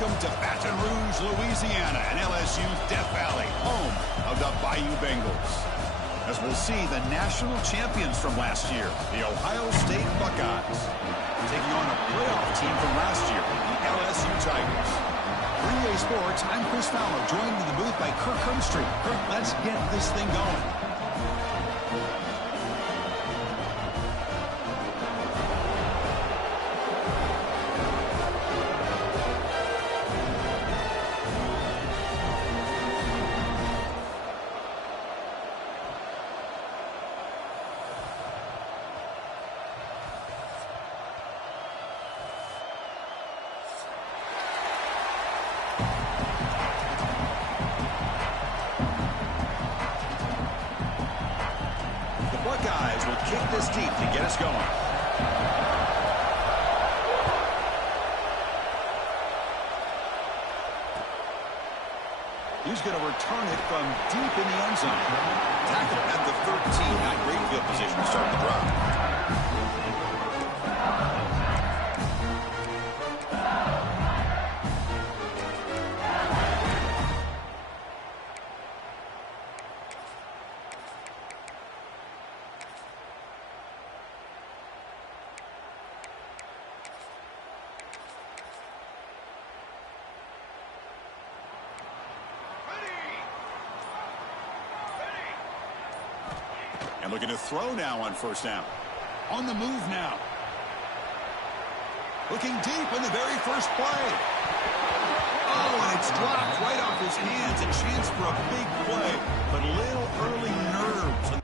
welcome to Baton Rouge, Louisiana, and LSU's Death Valley, home of the Bayou Bengals. As we'll see the national champions from last year, the Ohio State Buckeyes, taking on a playoff team from last year, the LSU Tigers. For EA Sports, I'm Chris Fowler, joined in the booth by Kirk Herbstreit. Kirk, let's get this thing going. Buckeyes will kick this deep to get us going. He's going to return it from deep in the end zone. Tackle at the 13. Not great field position to start the drive. And looking to throw now on first down. On the move now. Looking deep in the very first play. Oh, and it's dropped right off his hands. A chance for a big play, but a little early nerves.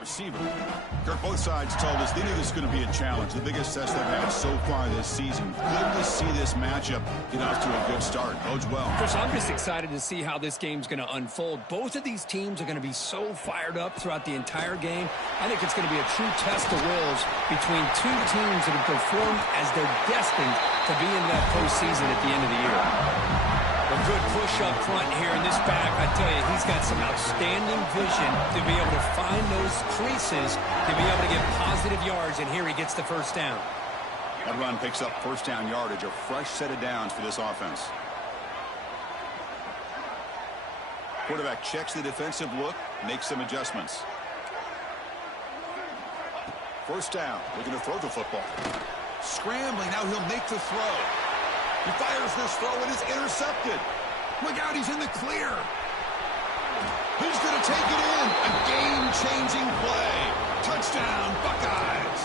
Receiver. Kirk, both sides told us they knew this was going to be a challenge. The biggest test they've had so far this season. Good to see this matchup get off to a good start. Bodes well. Chris, I'm just excited to see how this game's going to unfold. Both of these teams are going to be so fired up throughout the entire game. I think it's going to be a true test of wills between two teams that have performed as they're destined to be in that postseason at the end of the year. A good push up front here in this back. I tell you, he's got some outstanding vision to be able to find those creases, to be able to get positive yards, and here he gets the first down. That run picks up first down yardage, a fresh set of downs for this offense. Quarterback checks the defensive look, makes some adjustments. First down, looking to throw the football. Scrambling, now he'll make the throw. He fires this throw and it's intercepted. Look out, he's in the clear. He's going to take it in. A game-changing play. Touchdown, Buckeyes.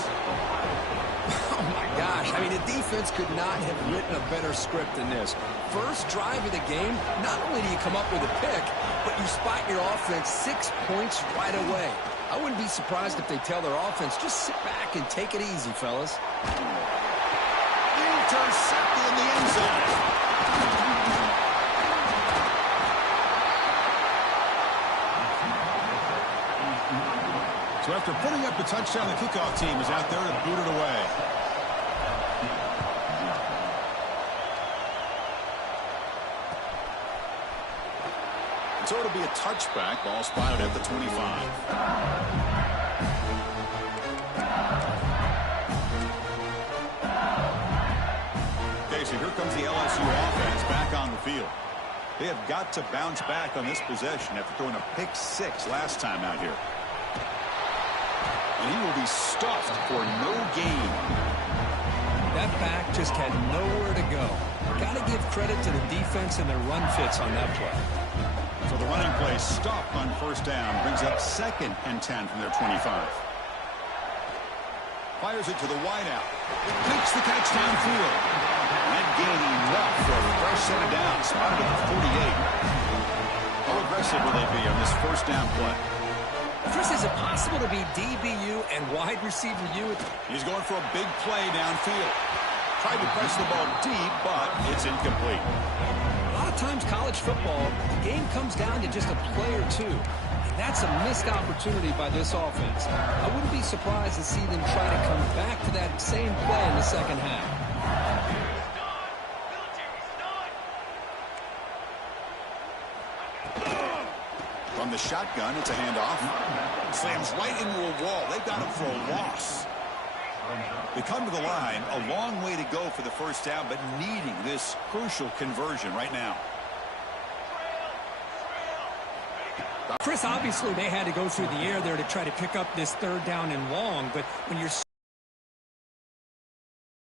Oh, my gosh. I mean, the defense could not have written a better script than this. First drive of the game, not only do you come up with a pick, but you spot your offense 6 points right away. I wouldn't be surprised if they tell their offense, just sit back and take it easy, fellas. Intercepted in the end zone. So after putting up the touchdown, the kickoff team is out there to boot it away. So it'll be a touchback. Ball spotted at the 25. So here comes the LSU offense back on the field. They have got to bounce back on this possession after throwing a pick-6 last time out here. And he will be stuffed for no gain back just had nowhere to go. Got to give credit to the defense and their run fits on that play. So the running play stopped on first down, brings up 2nd and 10 from their 25. Fires it to the wideout. Makes the catch downfield. That gain enough for a fresh set of downs. Spotted at the 48. How aggressive will they be on this first down play? Chris, is it possible to be DBU and wide receiver U? He's going for a big play downfield. Tried to press the ball deep, but it's incomplete. A lot of times college football, the game comes down to just a play or two. And that's a missed opportunity by this offense. I wouldn't be surprised to see them try to come back to that same play in the second half. From the shotgun, it's a handoff. Slams right into a wall. They've got him for a loss. They come to the line, a long way to go for the first down, but needing this crucial conversion right now. Chris, obviously they had to go through the air there to try to pick up this third down and long, but when you're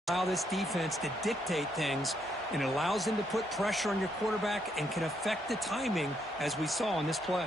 allow this defense to dictate things, and it allows them to put pressure on your quarterback and can affect the timing, as we saw on this play.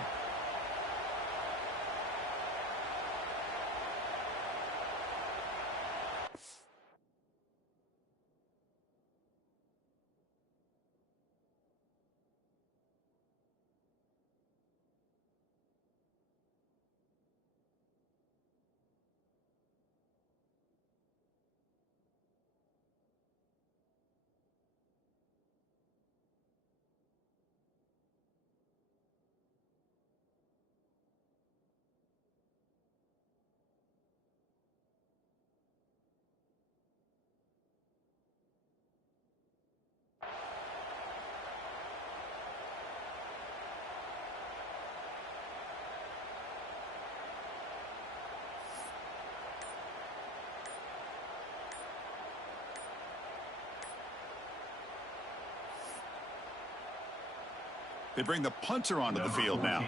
They bring the punter onto the field now.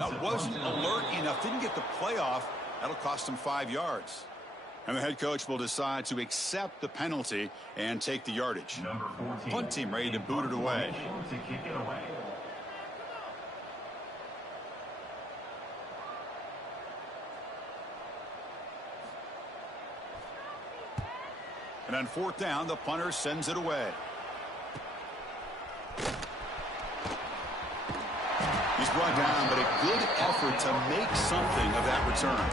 That wasn't alert enough. Didn't get the play off. That'll cost him 5 yards. And the head coach will decide to accept the penalty and take the yardage. Punt team ready to boot it away. And on 4th down, the punter sends it away. He's brought down, but a good effort to make something of that return.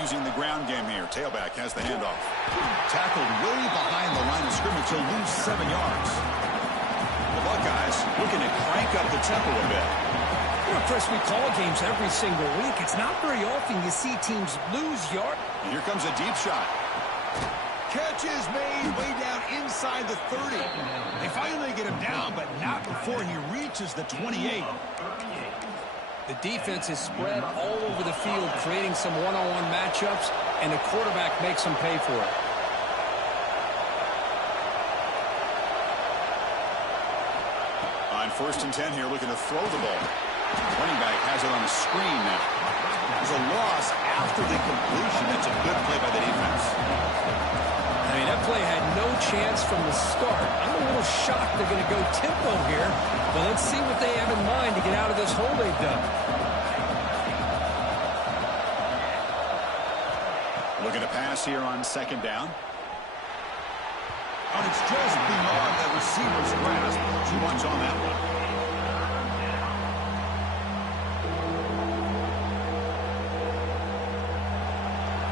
Using the ground game here. Tailback has the handoff. Tackled way behind the line of scrimmage. He'll lose 7 yards. The Buckeyes looking to crank up the tempo a bit. You know, Chris, we call games every single week. It's not very often you see teams lose yards. And here comes a deep shot. Catch is made way down inside the 30. They finally get him down, but not before he reaches the 28. The defense is spread all over the field, creating some one-on-one matchups, and the quarterback makes them pay for it. On 1st and 10 here, looking to throw the ball. Running back has it on the screen now. There's a loss after the completion. That's a good play by the defense. I mean, that play had no chance from the start. I'm a little shocked they're going to go tempo here, but let's see what they have in mind to get out of this hole they've done. Looking to pass here on 2nd down. And it's just beyond the receiver's grasp. Too much on that one.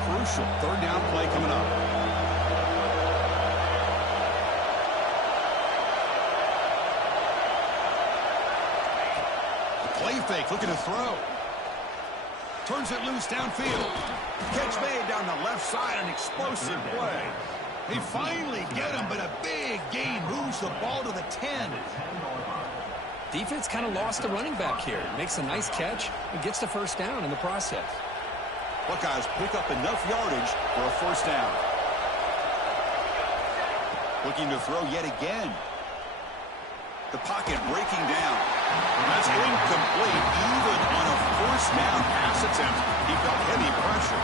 Crucial 3rd down play coming up. Play fake, looking to throw. Turns it loose downfield. Catch made down the left side, an explosive play. They finally get him, but a big gain moves the ball to the 10. Defense kind of lost the running back here. Makes a nice catch and gets the first down in the process. Buckeyes pick up enough yardage for a first down. Looking to throw yet again. The pocket breaking down. That's incomplete. Even on a first down pass attempt, he felt heavy pressure.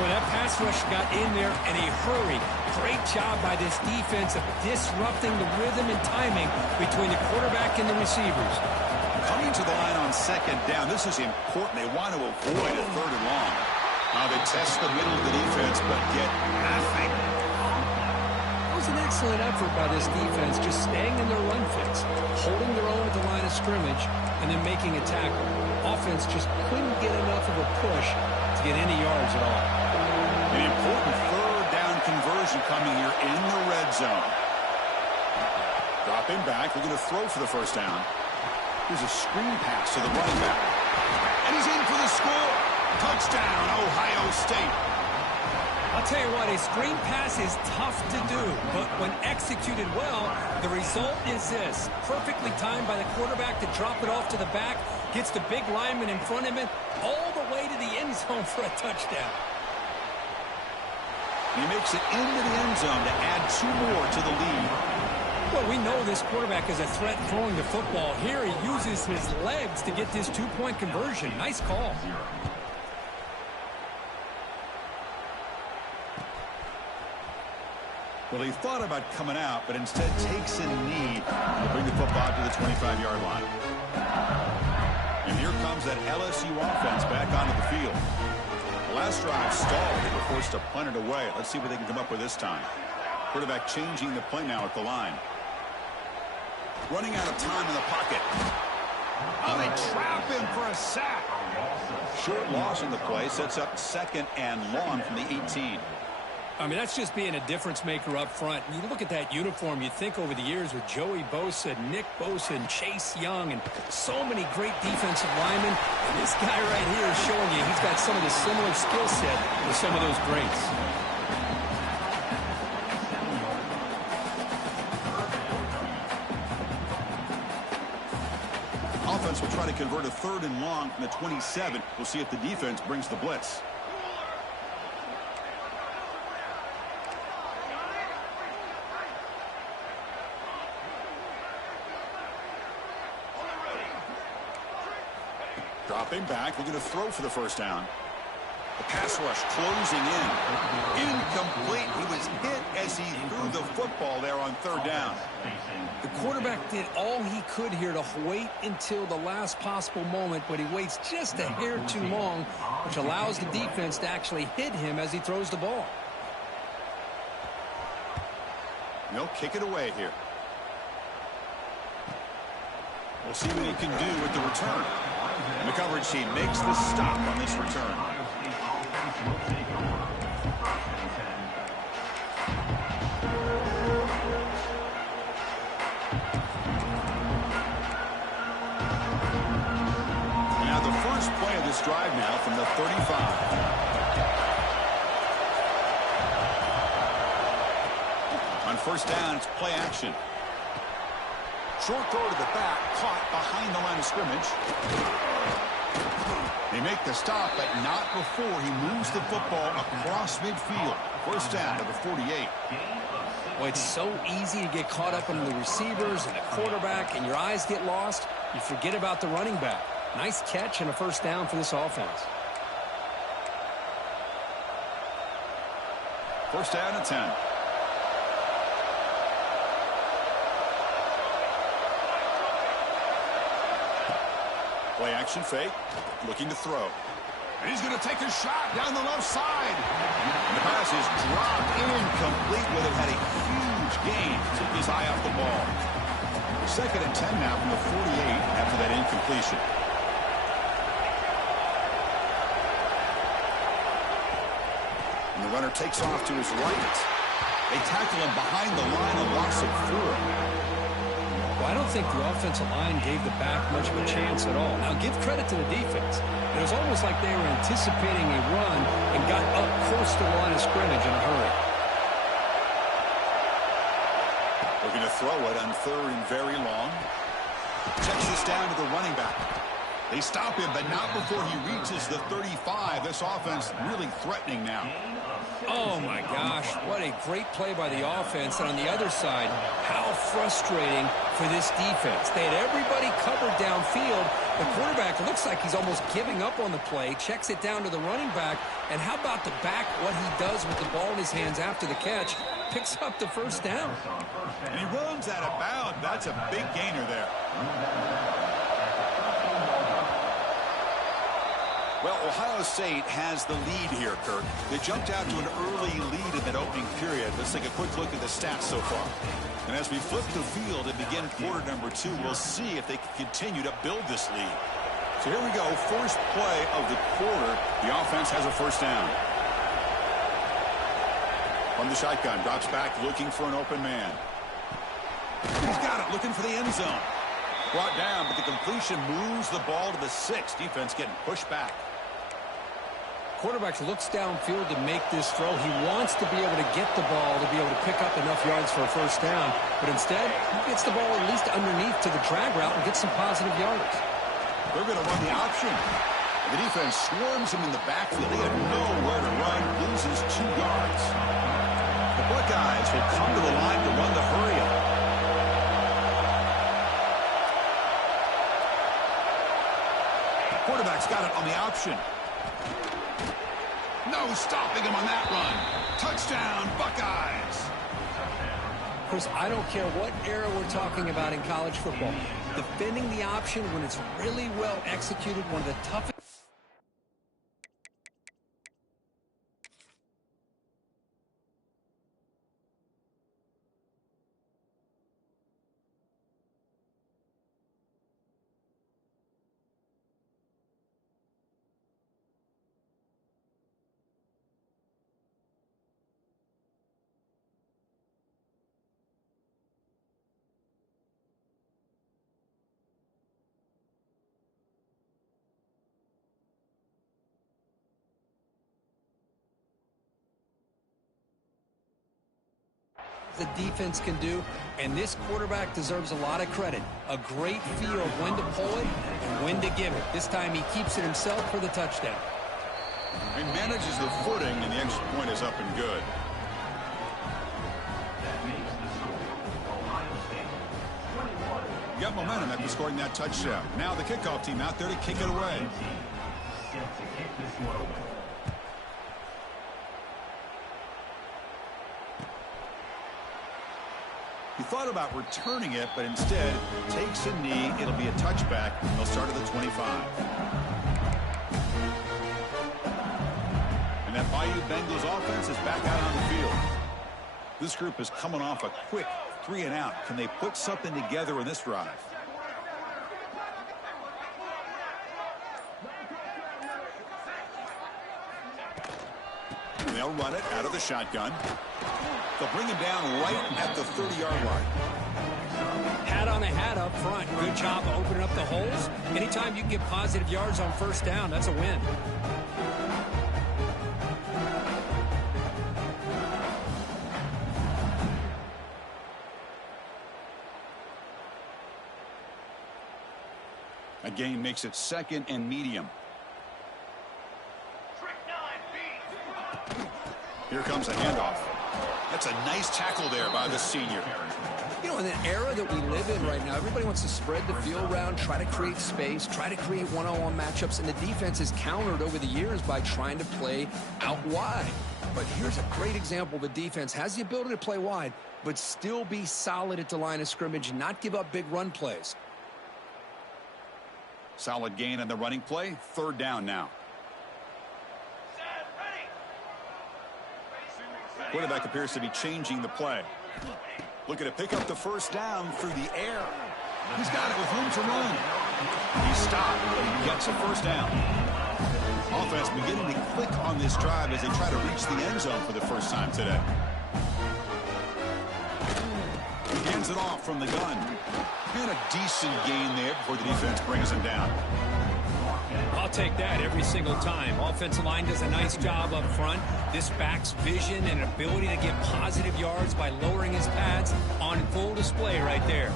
Well, that pass rush got in there in a hurry. Great job by this defense of disrupting the rhythm and timing between the quarterback and the receivers. Coming to the line on second down, this is important. They want to avoid a third and long. Now they test the middle of the defense, but get nothing. It was an excellent effort by this defense, just staying in their run fits, holding their own at the line of scrimmage, and then making a tackle. Offense just couldn't get enough of a push to get any yards at all. An important third down conversion coming here in the red zone. Dropping back, we're going to throw for the first down. Here's a screen pass to the running back. And he's in for the score. Touchdown, Ohio State. I'll tell you what, a screen pass is tough to do, but when executed well, the result is this. Perfectly timed by the quarterback to drop it off to the back, gets the big lineman in front of him, all the way to the end zone for a touchdown. He makes it into the end zone to add 2 more to the lead. Well, we know this quarterback is a threat throwing the football. Here he uses his legs to get this 2-point conversion. Nice call. Well, he thought about coming out, but instead takes a knee to bring the football to the 25-yard line. And here comes that LSU offense back onto the field. The last drive stalled. They were forced to punt it away. Let's see what they can come up with this time. Quarterback changing the play now at the line. Running out of time in the pocket. Oh, they trap him for a sack. Short loss in the play sets up second and long from the 18. I mean, that's just being a difference maker up front. And you look at that uniform, you think over the years with Joey Bosa, Nick Bosa, and Chase Young, and so many great defensive linemen. And this guy right here is showing you he's got some of the similar skill set with some of those greats. Offense will try to convert a third and long from the 27. We'll see if the defense brings the blitz. Dropping back, we're going to throw for the first down. The pass rush closing in. Incomplete. He was hit as he threw the football there on third down. The quarterback did all he could here to wait until the last possible moment, but he waits just a hair too long, which allows the defense to actually hit him as he throws the ball. They'll kick it away here. We'll see what he can do with the return. And the coverage team makes the stop on this return. Now the first play of this drive now from the 35. On first down, it's play action. Short throw to the back, caught behind the line of scrimmage. They make the stop, but not before he moves the football across midfield. First down to the 48. Well, it's so easy to get caught up in the receivers and the quarterback, and your eyes get lost. You forget about the running back. Nice catch and a first down for this offense. First down at 10. Play action fake, looking to throw. And he's going to take a shot down the left side. And the pass is dropped incomplete. Would have had a huge gain. Took his eye off the ball. Second and 10 now from the 48 after that incompletion. And the runner takes off to his right. They tackle him behind the line, a loss of 4. Well, I don't think the offensive line gave the back much of a chance at all. Now, give credit to the defense. It was almost like they were anticipating a run and got up close to the line of scrimmage in a hurry. We're going to throw it on 3rd and very long. Checks this down to the running back. They stop him, but not before he reaches the 35. This offense really threatening now. Oh, my gosh. What a great play by the offense. And on the other side, how frustrating for this defense. They had everybody covered downfield. The quarterback looks like he's almost giving up on the play, checks it down to the running back. And how about the back, what he does with the ball in his hands after the catch? Picks up the first down. And he runs out of bounds. That's a big gainer there. Well, Ohio State has the lead here, Kirk. They jumped out to an early lead in that opening period. Let's take a quick look at the stats so far. And as we flip the field and begin quarter number 2, we'll see if they can continue to build this lead. So here we go. First play of the quarter. The offense has a first down. From the shotgun, drops back looking for an open man. He's got it, looking for the end zone. Brought down, but the completion moves the ball to the 6. Defense getting pushed back. Quarterback looks downfield to make this throw. He wants to be able to get the ball to be able to pick up enough yards for a first down. But instead, he gets the ball at least underneath to the drag route and gets some positive yards. They're going to run the option. The defense swarms him in the backfield. He had nowhere to run, loses 2 yards. The Buckeyes will come to the line to run the hurry-up. Quarterback's got it on the option. No stopping him on that run. Touchdown, Buckeyes. Chris, I don't care what era we're talking about in college football. Defending the option when it's really well executed, one of the toughest. The defense can do, and this quarterback deserves a lot of credit. A great feel of when to pull it and when to give it. This time he keeps it himself for the touchdown. He manages the footing, and the extra point is up and good. You got momentum after scoring that touchdown. Now the kickoff team out there to kick it away. He thought about returning it, but instead takes a knee. It'll be a touchback, and they'll start at the 25. And that Bayou Bengals offense is back out on the field. This group is coming off a quick 3-and-out. Can they put something together in this drive? And they'll run it out of the shotgun. They'll bring him down right at the 30-yard line. Hat on a hat up front. Good job opening up the holes. Anytime you can get positive yards on first down, that's a win. A gain makes it 2nd and medium. Here comes a handoff. That's a nice tackle there by the senior. You know, in the era that we live in right now, everybody wants to spread the field around, try to create space, try to create one-on-one matchups, and the defense is countered over the years by trying to play out wide. But here's a great example. The defense has the ability to play wide, but still be solid at the line of scrimmage and not give up big run plays. Solid gain on the running play. 3rd down now. Quarterback appears to be changing the play. Looking to pick up the first down through the air. He's got it with room to run. He stopped, but he gets a first down. Offense beginning to click on this drive as they try to reach the end zone for the first time today. hands it off from the gun. And a decent gain there before the defense brings him down. I'll take that every single time. Offensive line does a nice job up front. This back's vision and ability to get positive yards by lowering his pads on full display right there.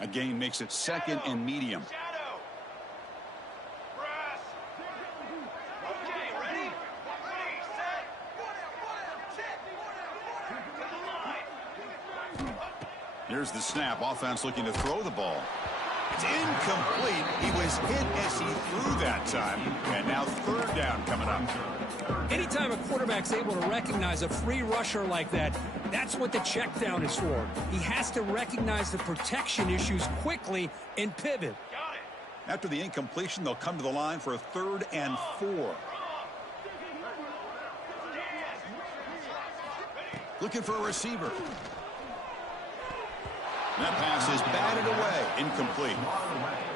A gain makes it second and medium. Here's the snap. Offense looking to throw the ball. It's incomplete. He was hit as he threw that time. And now third down coming up. Anytime a quarterback's able to recognize a free rusher like that, that's what the check down is for. He has to recognize the protection issues quickly and pivot. After the incompletion, they'll come to the line for a 3rd and 4. Looking for a receiver. That pass is batted away. Incomplete.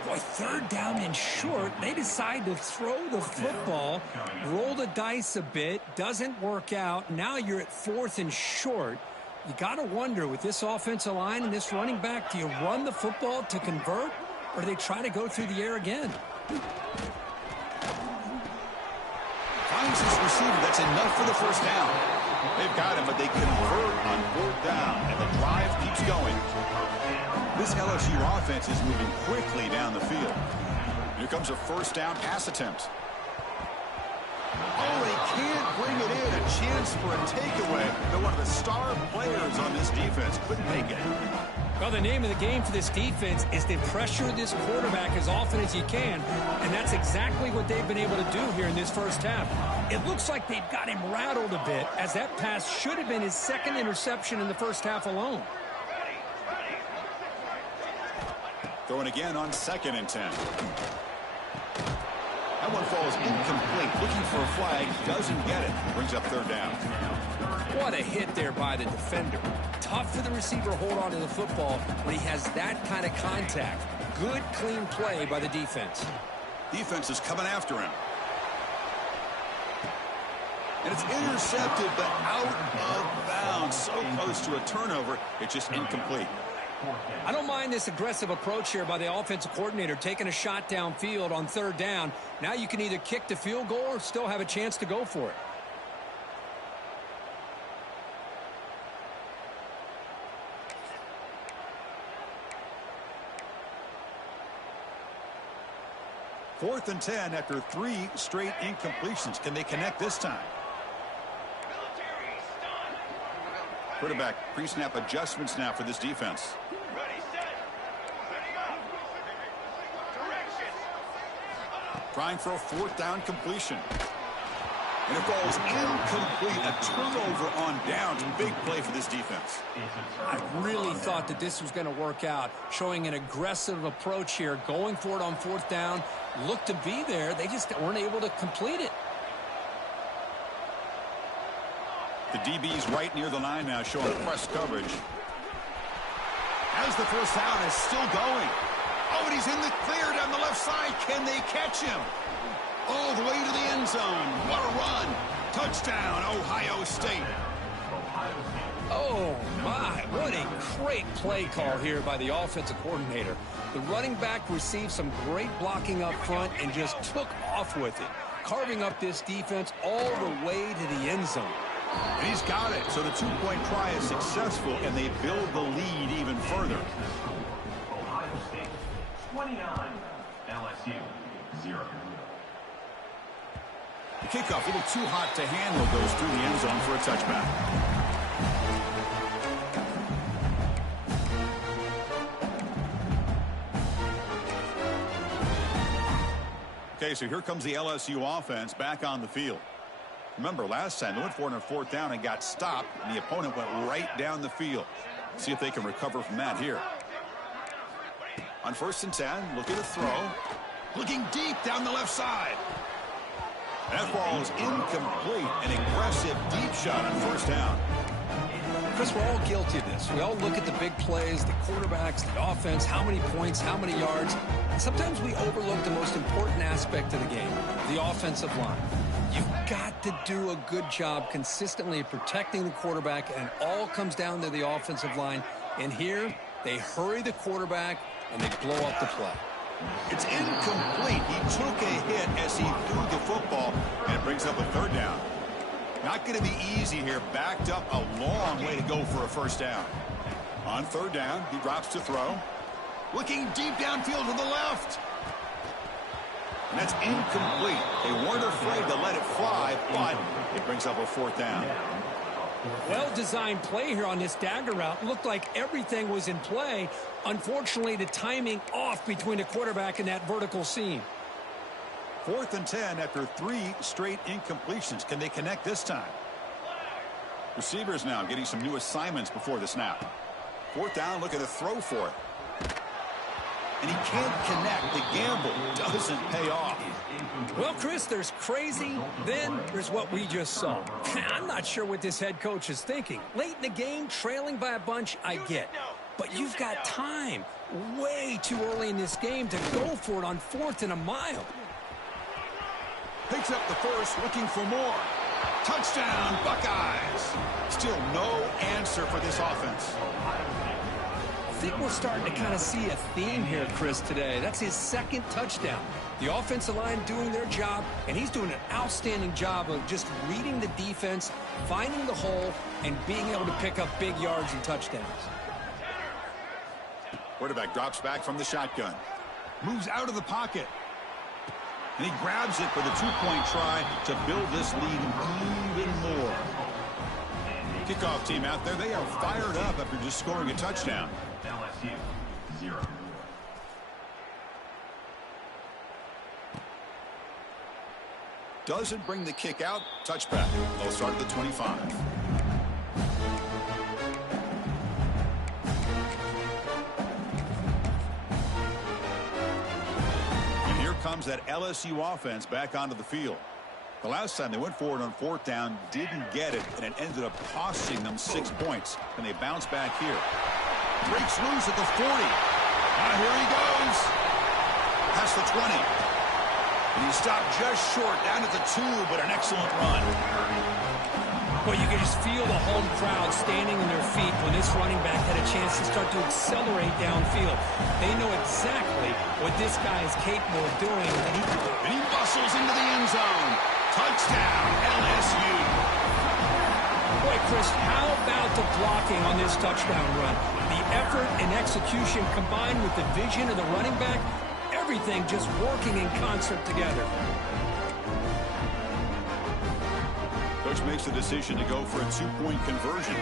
Boy, 3rd down and short. They decide to throw the football, roll the dice a bit, doesn't work out. Now you're at 4th and short. You got to wonder, with this offensive line and this running back, do you run the football to convert, or do they try to go through the air again? Finds his receiver. That's enough for the first down. They've got him, but they convert on 4th down, and the drive keeps going. This LSU offense is moving quickly down the field. Here comes a 1st down pass attempt. Oh, they can't bring it in. A chance for a takeaway. But one of the star players on this defense couldn't make it. Well, the name of the game for this defense is to pressure this quarterback as often as you can, and that's exactly what they've been able to do here in this first half. It looks like they've got him rattled a bit, as that pass should have been his 2nd interception in the first half alone. Throwing again on 2nd and 10. That one falls incomplete. Looking for a flag. Doesn't get it. Brings up 3rd down. What a hit there by the defender. Tough for the receiver to hold on to the football when he has that kind of contact. Good, clean play by the defense. Defense is coming after him. And it's intercepted, but out of bounds. So close to a turnover, it's just incomplete. I don't mind this aggressive approach here by the offensive coordinator, taking a shot downfield on 3rd down. Now you can either kick the field goal or still have a chance to go for it. Fourth and 10 after 3 straight incompletions. Can they connect this time? Quarterback pre-snap adjustments now for this defense. Trying for a 4th down completion. And it falls incomplete. A turnover on downs. Big play for this defense. I really thought that this was going to work out, showing an aggressive approach here, going for it on 4th down. Looked to be there. They just weren't able to complete it. The DB's right near the line now, showing press coverage. As the first down is still going. Oh, and he's in the clear down the left side. Can they catch him? All the way to the end zone. What a run. Touchdown, Ohio State. Oh, my. What a great play call here by the offensive coordinator. The running back received some great blocking up front and just took off with it, carving up this defense all the way to the end zone. And he's got it. So the 2-point try is successful, and they build the lead even further. Ohio State 29, LSU 0. The kickoff, a little too hot to handle, goes through the end zone for a touchback. Okay, so here comes the LSU offense back on the field. Remember, last time they went for it on 4th down and got stopped, and the opponent went right down the field. See if they can recover from that here. On 1st and 10, looking to throw. Looking deep down the left side. That ball is incomplete. An aggressive deep shot on 1st down. Chris, we're all guilty of this. We all look at the big plays, the quarterbacks, the offense, how many points, how many yards. And sometimes we overlook the most important aspect of the game, the offensive line. You've got to do a good job consistently protecting the quarterback, and it all comes down to the offensive line. And here, they hurry the quarterback, and they blow up the play. It's incomplete. He took a hit as he threw the football, and it brings up a third down. Not going to be easy here. Backed up a long way to go for a first down. On third down, he drops to throw. Looking deep downfield to the left. And that's incomplete. They weren't afraid to let it fly, but it brings up a fourth down. Well-designed play here on this dagger route. Looked like everything was in play. Unfortunately, the timing off between the quarterback and that vertical seam. 4th and 10 after 3 straight incompletions. Can they connect this time? Receivers now getting some new assignments before the snap. 4th down, looking to throw for it. And he can't connect. The gamble doesn't pay off. Well, Chris, there's crazy, then there's what we just saw. I'm not sure what this head coach is thinking. Late in the game, trailing by a bunch, I get. But you've got time. Way too early in this game to go for it on 4th and a mile. Picks up the first, looking for more. Touchdown, Buckeyes. Still no answer for this offense. I think we're starting to kind of see a theme here, Chris, today. That's his 2nd touchdown. The offensive line doing their job, and he's doing an outstanding job of just reading the defense, finding the hole, and being able to pick up big yards and touchdowns. Quarterback drops back from the shotgun. Moves out of the pocket. And he grabs it for the 2-point try to build this lead even more. Kickoff team out there, they are fired up after just scoring a touchdown. LSU 0. Doesn't bring the kick out. Touchback. They'll start at the 25. And here comes that LSU offense back onto the field. The last time they went forward on 4th down, didn't get it, and it ended up costing them 6 points. And they bounce back here. Breaks loose at the 40. Here he goes. Past the 20. And he stopped just short, down at the 2, but an excellent run. Well, you can just feel the home crowd standing on their feet when this running back had a chance to start to accelerate downfield. They know exactly what this guy is capable of doing. And he bustles into the end zone. Touchdown, LSU. Boy, Chris, how about the blocking on this touchdown run? The effort and execution combined with the vision of the running back, everything just working in concert together. Coach makes the decision to go for a 2-point conversion.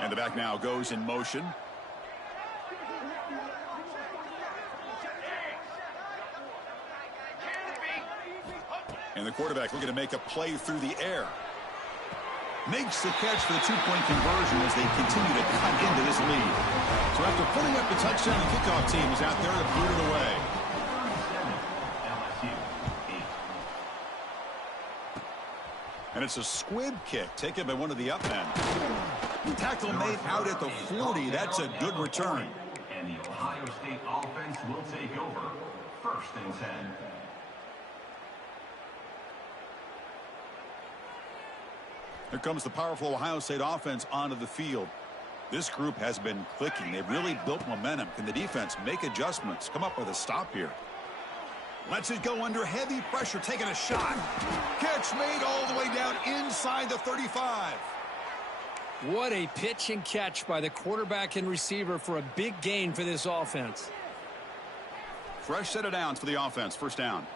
And the back now goes in motion. And the quarterback looking to make a play through the air. Makes the catch for the 2-point conversion as they continue to cut into this lead. So after putting up the touchdown, the kickoff team is out there to boot it away. And it's a squib kick taken by one of the up men. Tackle made out at the 40. That's a good return. And the Ohio State offense will take over. 1st and 10. Here comes the powerful Ohio State offense onto the field. This group has been clicking. They've really built momentum. Can the defense make adjustments? Come up with a stop here. Lets it go under heavy pressure, taking a shot. Catch made all the way down inside the 35. What a pitch and catch by the quarterback and receiver for a big gain for this offense. Fresh set of downs for the offense. 1st down.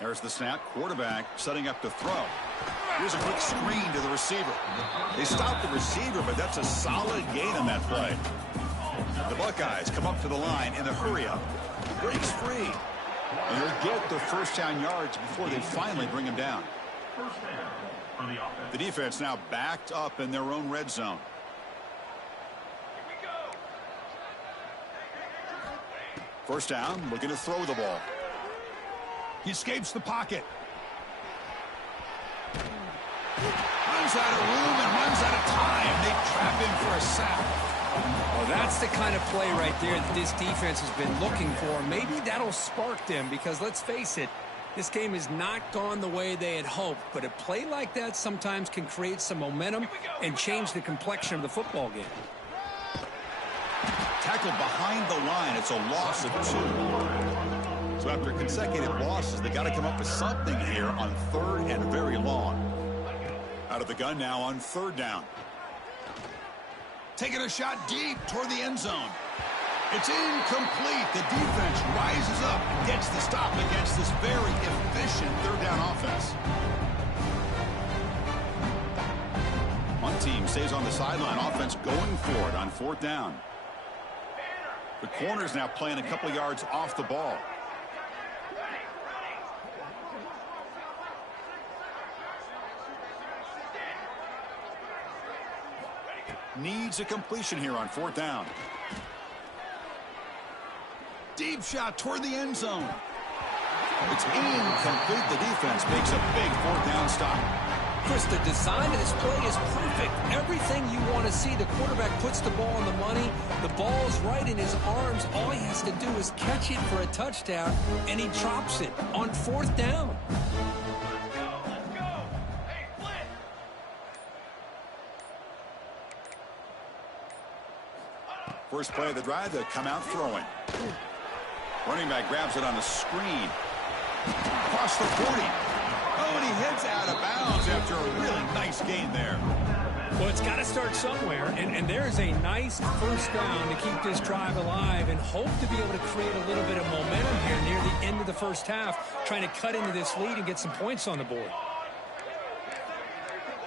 There's the snap. Quarterback setting up to throw. Here's a quick screen to the receiver. They stopped the receiver, but that's a solid gain on that play. The Buckeyes come up to the line in the hurry-up. Breaks free. And they'll get the 1st down yards before they finally bring him down. 1st down for the offense. The defense now backed up in their own red zone. First down, looking to throw the ball. He escapes the pocket. Runs out of room and runs out of time. They trap him for a sack. Well, that's the kind of play right there that this defense has been looking for. Maybe that'll spark them because, let's face it, this game has not gone the way they had hoped. But a play like that sometimes can create some momentum and change the complexion of the football game. Tackled behind the line. It's a loss of 2. So after consecutive losses, they got to come up with something here on 3rd and very long. Out of the gun now on 3rd down. Taking a shot deep toward the end zone. It's incomplete. The defense rises up and gets the stop against this very efficient 3rd down offense. One team stays on the sideline. Offense going for it on 4th down. The corner's now playing a couple yards off the ball. Needs a completion here on 4th down. Deep shot toward the end zone. It's incomplete. The defense makes a big 4th down stop. Chris, the design of this play is perfect. Everything you want to see. The quarterback puts the ball on the money. The ball's right in his arms. All he has to do is catch it for a touchdown, and he drops it on 4th down. First play of the drive, they come out throwing. Running back grabs it on the screen. Across the 40. Oh, and he heads out of bounds after a really nice gain there. Well, it's got to start somewhere, and there's a nice first down to keep this drive alive and hope to be able to create a little bit of momentum here near the end of the first half, trying to cut into this lead and get some points on the board.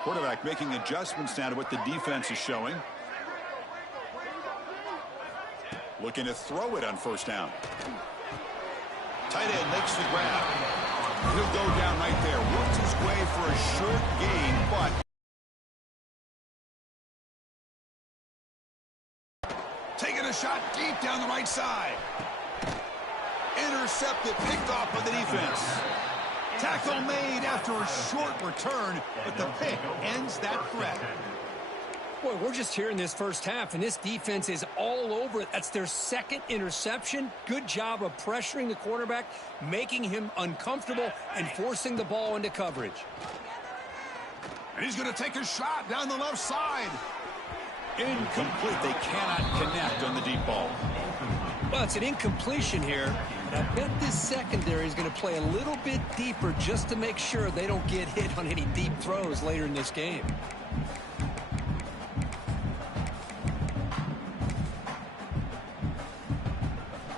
Quarterback making adjustments now to what the defense is showing. Looking to throw it on 1st down. Tight end makes the grab. He'll go down right there. Works his way for a short gain, but taking a shot deep down the right side. Intercepted, picked off by the defense. Tackle made after a short return, but the pick ends that threat. Boy, we're just here in this first half, and this defense is all over it. That's their 2nd interception. Good job of pressuring the quarterback, making him uncomfortable, and forcing the ball into coverage. And he's going to take a shot down the left side. Incomplete. They cannot connect on the deep ball. Well, it's an incompletion here, but I bet this secondary is going to play a little bit deeper just to make sure they don't get hit on any deep throws later in this game.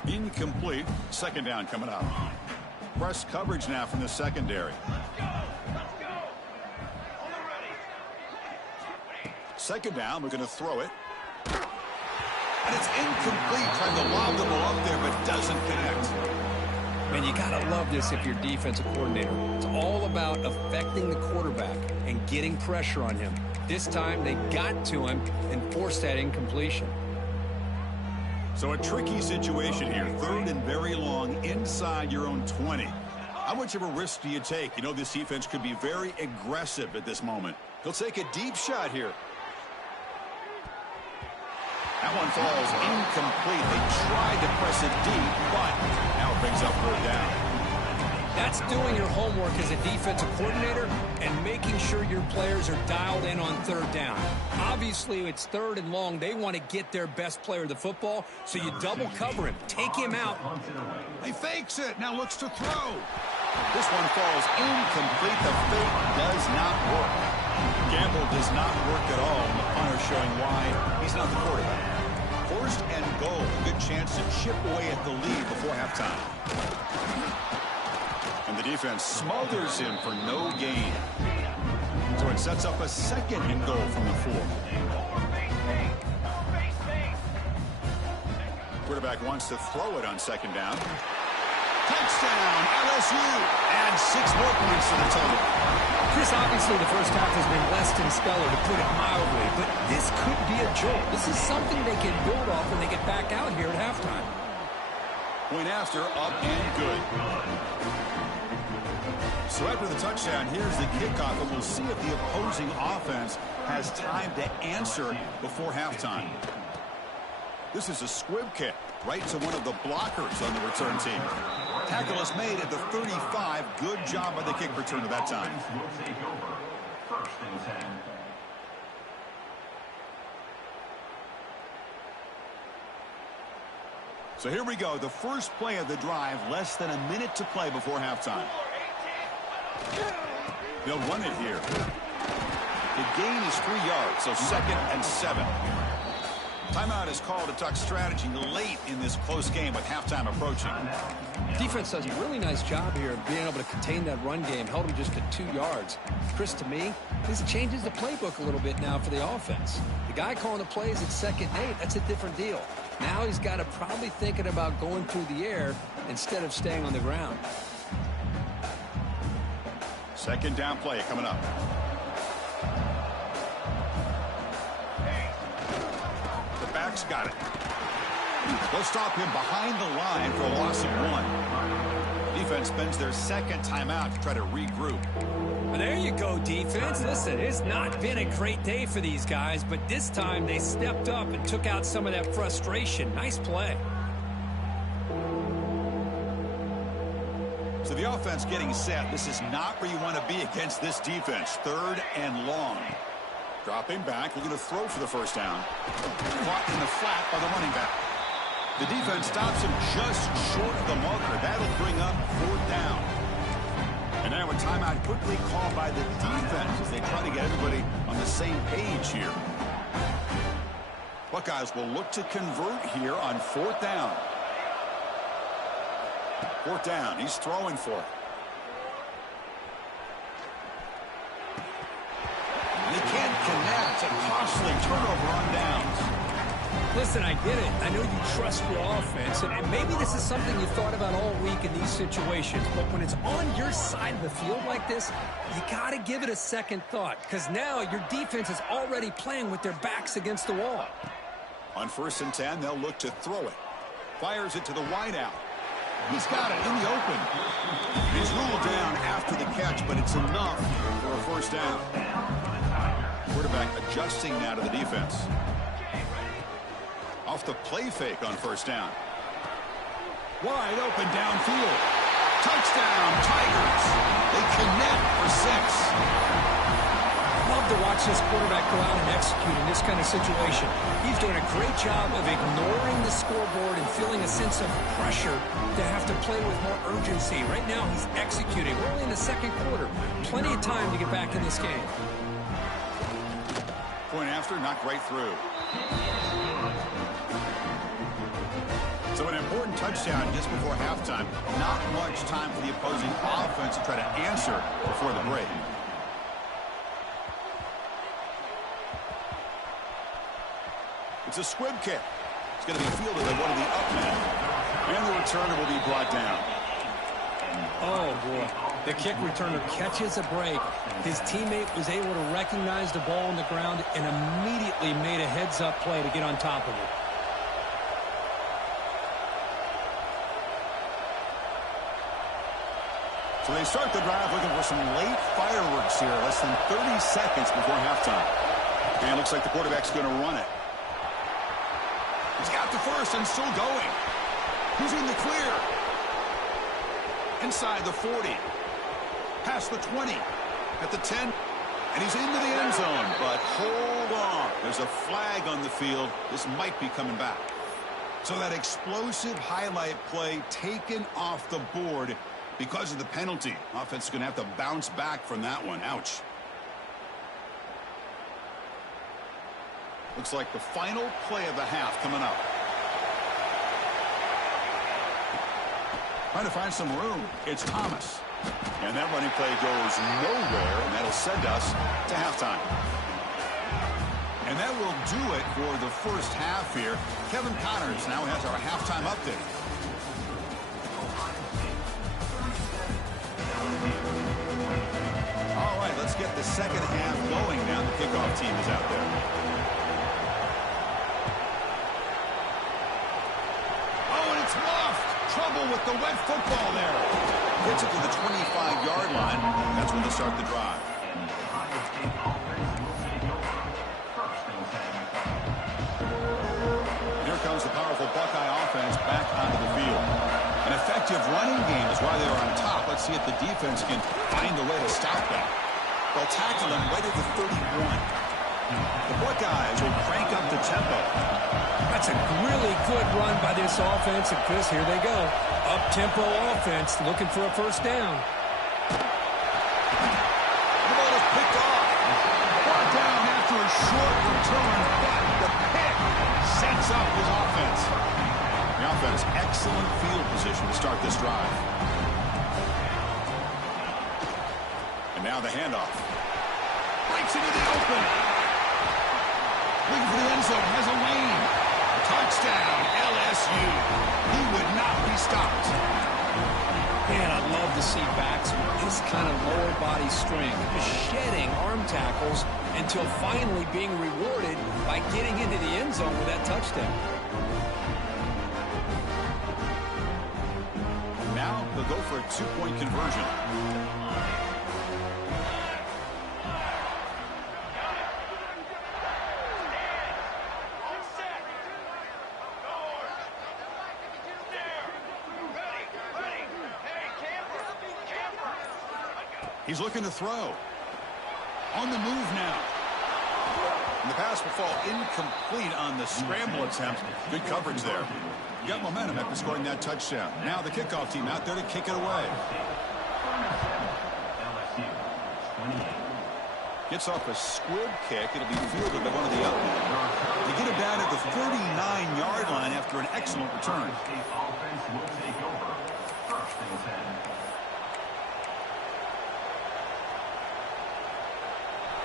Incomplete. 2nd down coming up. Press coverage now from the secondary. 2nd down. We're going to throw it. And it's incomplete. Trying to lob the ball up there, but doesn't connect. Man, you got to love this if you're defensive coordinator. It's all about affecting the quarterback and getting pressure on him. This time, they got to him and forced that incompletion. So a tricky situation here. 3rd and very long inside your own 20. How much of a risk do you take? You know, this defense could be very aggressive at this moment. He'll take a deep shot here. That one falls incomplete. They tried to press it deep, but now it brings up 4th down. That's doing your homework as a defensive coordinator and making sure your players are dialed in on 3rd down. Obviously, it's 3rd and long. They want to get their best player the football, so you double cover him. Take him out. He fakes it. Now looks to throw. This one falls incomplete. The fake does not work. Gamble does not work at all, and the punter showing why he's not the quarterback. 1st and goal. Good chance to chip away at the lead before halftime. And the defense smothers him for no gain. So it sets up a 2nd and goal from the 4. Quarterback wants to throw it on 2nd down. Touchdown, LSU. And 6 more points to the total. Chris, obviously the first half has been less than stellar, to put it mildly, but this could be a jolt. This is something they can build off when they get back out here at halftime. Point after, up and good. So after the touchdown, here's the kickoff, and we'll see if the opposing offense has time to answer before halftime. This is a squib kick right to one of the blockers on the return team. Tackle is made at the 35. Good job by the kick return at that time. Will take over. First and 10. So here we go. The first play of the drive. Less than a minute to play before halftime. They'll run it here. The gain is 3 yards, so 2nd and 7. Timeout is called to talk strategy late in this close game with halftime approaching. Defense does a really nice job here of being able to contain that run game. Held him just to 2 yards. Chris, to me, this changes the playbook a little bit now for the offense. The guy calling the plays at 2nd and 8, that's a different deal. Now he's got to probably thinking about going through the air instead of staying on the ground. Second down play coming up. The back's got it. They'll stop him behind the line for a loss of 1. Defense spends their second timeout to try to regroup. Well, there you go, defense. Listen, it's not been a great day for these guys, but this time they stepped up and took out some of that frustration. Nice play. So the offense getting set. This is not where you want to be against this defense. 3rd and long. Dropping back, looking to throw for the first down. Caught in the flat by the running back. The defense stops him just short of the marker. That'll bring up 4th down. And now a timeout quickly called by the defense as they try to get everybody on the same page here. Buckeyes will look to convert here on 4th down. 4th down. He's throwing for it. And he can't connect. A costly turnover on downs. Listen, I get it. I know you trust your offense, and maybe this is something you thought about all week in these situations, but when it's on your side of the field like this, you got to give it a second thought, because now your defense is already playing with their backs against the wall. On 1st and 10, they'll look to throw it. Fires it to the wideout. He's got it in the open. He's ruled down after the catch, but it's enough for a first down. Quarterback adjusting now to the defense. Off the play fake on 1st down. Wide open downfield. Touchdown, Tigers. They connect for 6. Love to watch this quarterback go out and execute in this kind of situation. He's doing a great job of ignoring the scoreboard and feeling a sense of pressure to have to play with more urgency. Right now, he's executing. We're only in the 2nd quarter. Plenty of time to get back in this game. Point after, knocked right through. So an important touchdown just before halftime. Not much time for the opposing offense to try to answer before the break. It's a squib kick. It's going to be fielded by one of the up men. And the returner will be brought down. Oh, boy. The kick returner catches a break. His teammate was able to recognize the ball on the ground and immediately made a heads-up play to get on top of it. So they start the drive looking for some late fireworks here. Less than 30 seconds before halftime. And it looks like the quarterback's going to run it. He's got the first and still going. He's in the clear. Inside the 40. Past the 20. At the 10. And he's into the end zone. But hold on. There's a flag on the field. This might be coming back. So that explosive highlight play taken off the board because of the penalty. Offense is going to have to bounce back from that one. Ouch. Looks like the final play of the half coming up. Trying to find some room. It's Thomas. And that running play goes nowhere, and that'll send us to halftime. And that will do it for the first half here. Kevin Connors now has our halftime update. All right, let's get the second half going now. The kickoff team is out there. Oh, and it's muffed. Trouble with the wet football there. Gets it to the 25-yard line. That's when they start the drive. Here comes the See if the defense can find a way to stop that. They'll tackle him right at the 31. The Buckeyes will crank up the tempo. That's a really good run by this offense. And Chris, here they go. Up-tempo offense looking for a first down. The ball is picked off. Brought down after a short return, but the pick sets up his offense. The offense, excellent field position to start this drive. And now the handoff. Breaks into the open. Looking for the end zone. Has a lane. Touchdown, LSU. He would not be stopped. Man, I'd love to see backs with this kind of lower body strength, just shedding arm tackles until finally being rewarded by getting into the end zone with that touchdown. Now they'll go for a two-point conversion. He's looking to throw. On the move now. And the pass will fall incomplete on the scramble attempt. Good coverage there. Got momentum after scoring that touchdown. Now the kickoff team out there to kick it away. Gets off a squib kick. It'll be fielded by one of the other. They get it down at the 39-yard line after an excellent return. Offense will take over. First and 10.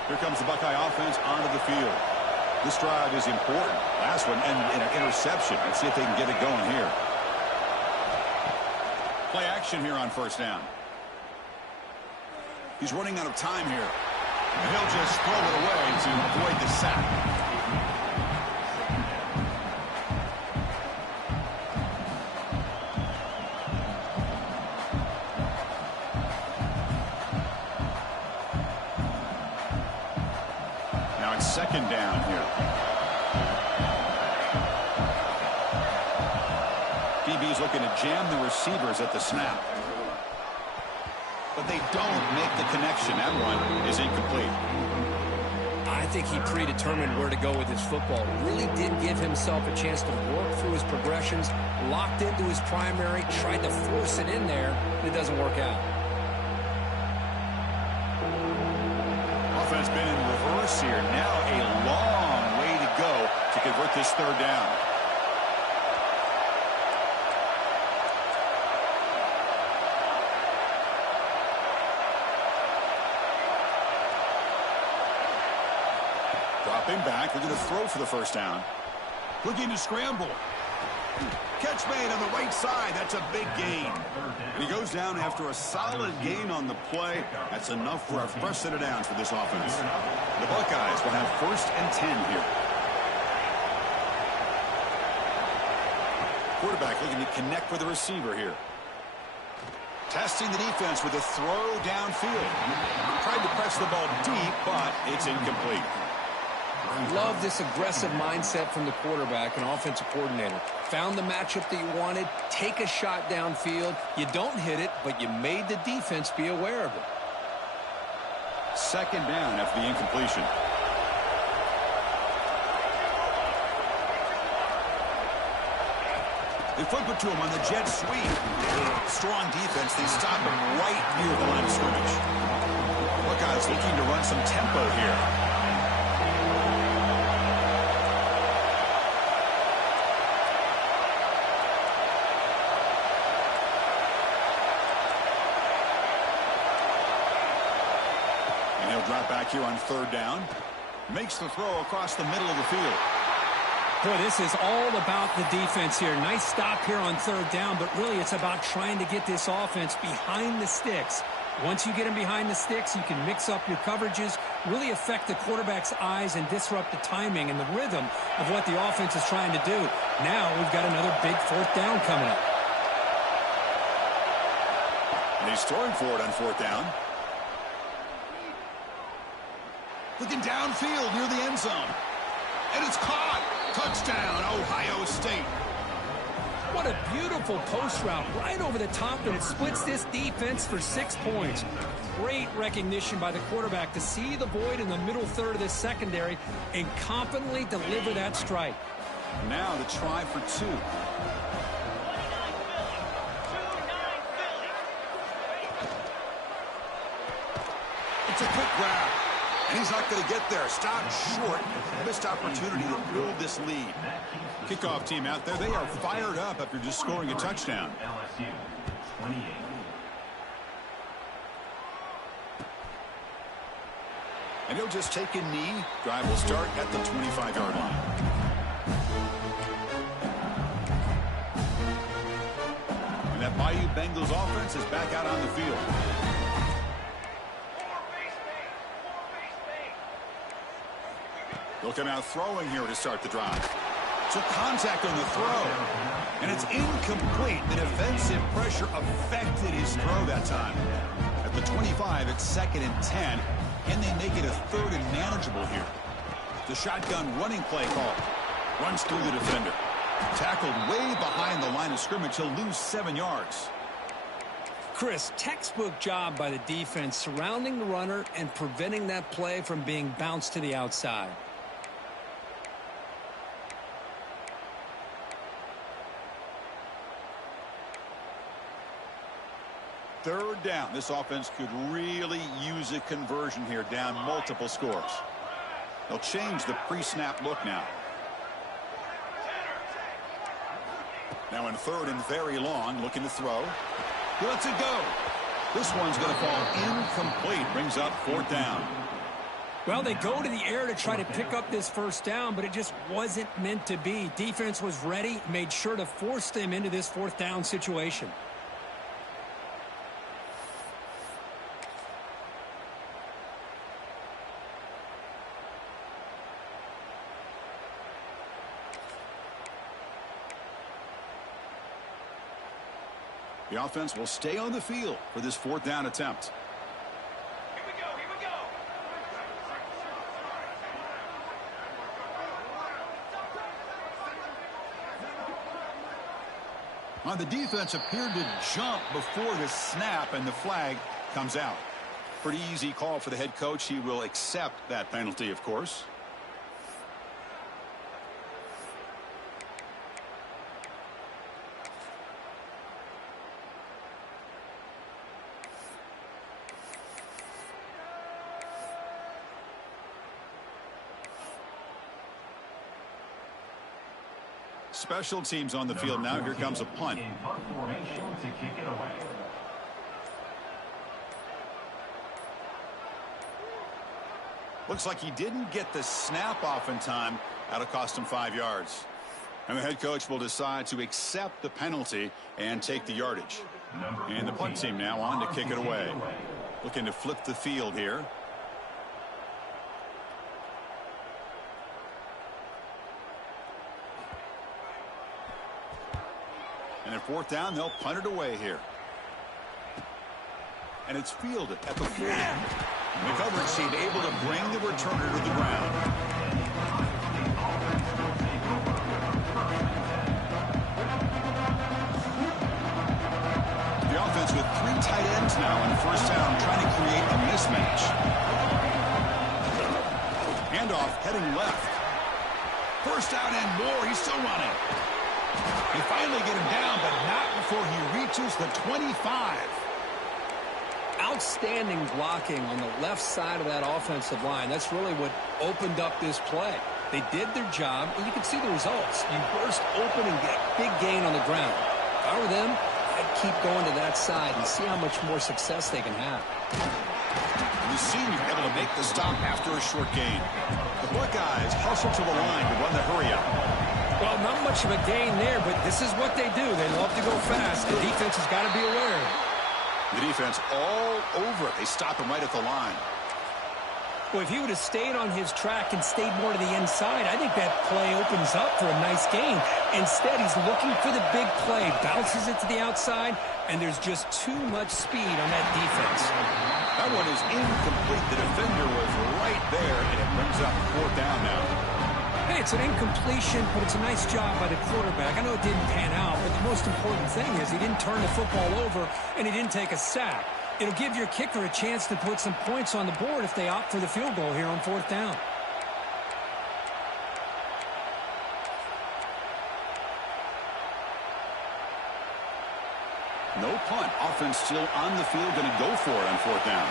Here comes the Buckeye offense onto the field. This drive is important. Last one ended in an interception. Let's see if they can get it going here. Play action here on first down. He's running out of time here. And he'll just throw it away to avoid the sack. Second down here. DB's looking to jam the receivers at the snap. But they don't make the connection. That one is incomplete. I think he predetermined where to go with his football. Really did give himself a chance to work through his progressions, locked into his primary, tried to force it in there, and it doesn't work out. Offense been in reverse here. Now a long way to go to convert this third down. Dropping back. They're going to throw for the first down. Looking to scramble. Catch made on the right side. That's a big gain. And he goes down after a solid gain on the play. That's enough for a fresh set of downs for this offense. The Buckeyes will have first and 10 here. Quarterback looking to connect with the receiver here. Testing the defense with a throw downfield. Tried to press the ball deep, but it's incomplete. Love this aggressive mindset from the quarterback and offensive coordinator. Found the matchup that you wanted, take a shot downfield. You don't hit it, but you made the defense be aware of it. Second down after the incompletion. They flip it to him on the jet sweep. Strong defense. They stop him right near the line of scrimmage. Buckeyes looking to run some tempo here. Drop back here on third down. Makes the throw across the middle of the field. Boy, this is all about the defense here. Nice stop here on third down, but really it's about trying to get this offense behind the sticks. Once you get them behind the sticks, you can mix up your coverages, really affect the quarterback's eyes and disrupt the timing and the rhythm of what the offense is trying to do. Now we've got another big fourth down coming up. And he's throwing for it on fourth down. Looking downfield near the end zone. And it's caught. Touchdown, Ohio State. What a beautiful post route right over the top, and it splits this defense for 6 points. Great recognition by the quarterback to see the void in the middle third of this secondary and confidently deliver that strike. Now to try for 2. It's a quick grab. And he's not going to get there. Stopped short. Missed opportunity to build this lead. Kickoff team out there, they are fired up after just scoring a touchdown. LSU 28. And he'll just take a knee. Drive will start at the 25-yard line. And that Bayou Bengals offense is back out on the field. They'll come out throwing here to start the drive. So contact on the throw. And it's incomplete. The defensive pressure affected his throw that time. At the 25, it's 2nd and 10. Can they make it a 3rd and manageable here? The shotgun running play call. Runs through the defender. Tackled way behind the line of scrimmage. He'll lose 7 yards. Chris, textbook job by the defense surrounding the runner and preventing that play from being bounced to the outside. Third down. This offense could really use a conversion here, down multiple scores. They'll change the pre-snap look now. Now in 3rd and very long, looking to throw. He lets it go. This one's going to fall incomplete. Brings up 4th down. Well, they go to the air to try to pick up this 1st down, but it just wasn't meant to be. Defense was ready, made sure to force them into this 4th down situation. The offense will stay on the field for this 4th down attempt. Here we go, here we go. The defense appeared to jump before the snap, and the flag comes out. Pretty easy call for the head coach. He will accept that penalty, of course. Special teams on the field now. Here comes a punt. In punt formation to kick it away. Looks like he didn't get the snap off in time. That'll cost him 5 yards. And the head coach will decide to accept the penalty and take the yardage. And the punt team now on to kick it away. Looking to flip the field here. And at 4th down, they'll punt it away here. And it's fielded at the 40. The coverage team able to bring the returner to the ground. The offense with 3 tight ends now in 1st down, trying to create a mismatch. Handoff heading left. 1st down and more. He's still running. They finally get him down, but not before he reaches the 25. Outstanding blocking on the left side of that offensive line. That's really what opened up this play. They did their job, and you can see the results. You burst open and get a big gain on the ground. If I were them, I'd keep going to that side and see how much more success they can have. The senior able to make the stop after a short gain. The Buckeyes hustle to the line to run the hurry up. Well, not much of a gain there, but this is what they do. They love to go fast. The defense has got to be aware. The defense all over it. They stop him right at the line. Well, if he would have stayed on his track and stayed more to the inside, I think that play opens up for a nice gain. Instead, he's looking for the big play, bounces it to the outside, and there's just too much speed on that defense. That one is incomplete. The defender was right there, and it brings up 4th down now. Hey, it's an incompletion, but it's a nice job by the quarterback. I know it didn't pan out, but the most important thing is he didn't turn the football over and he didn't take a sack. It'll give your kicker a chance to put some points on the board if they opt for the field goal here on 4th down. No punt. Offense still on the field, going to go for it on 4th down.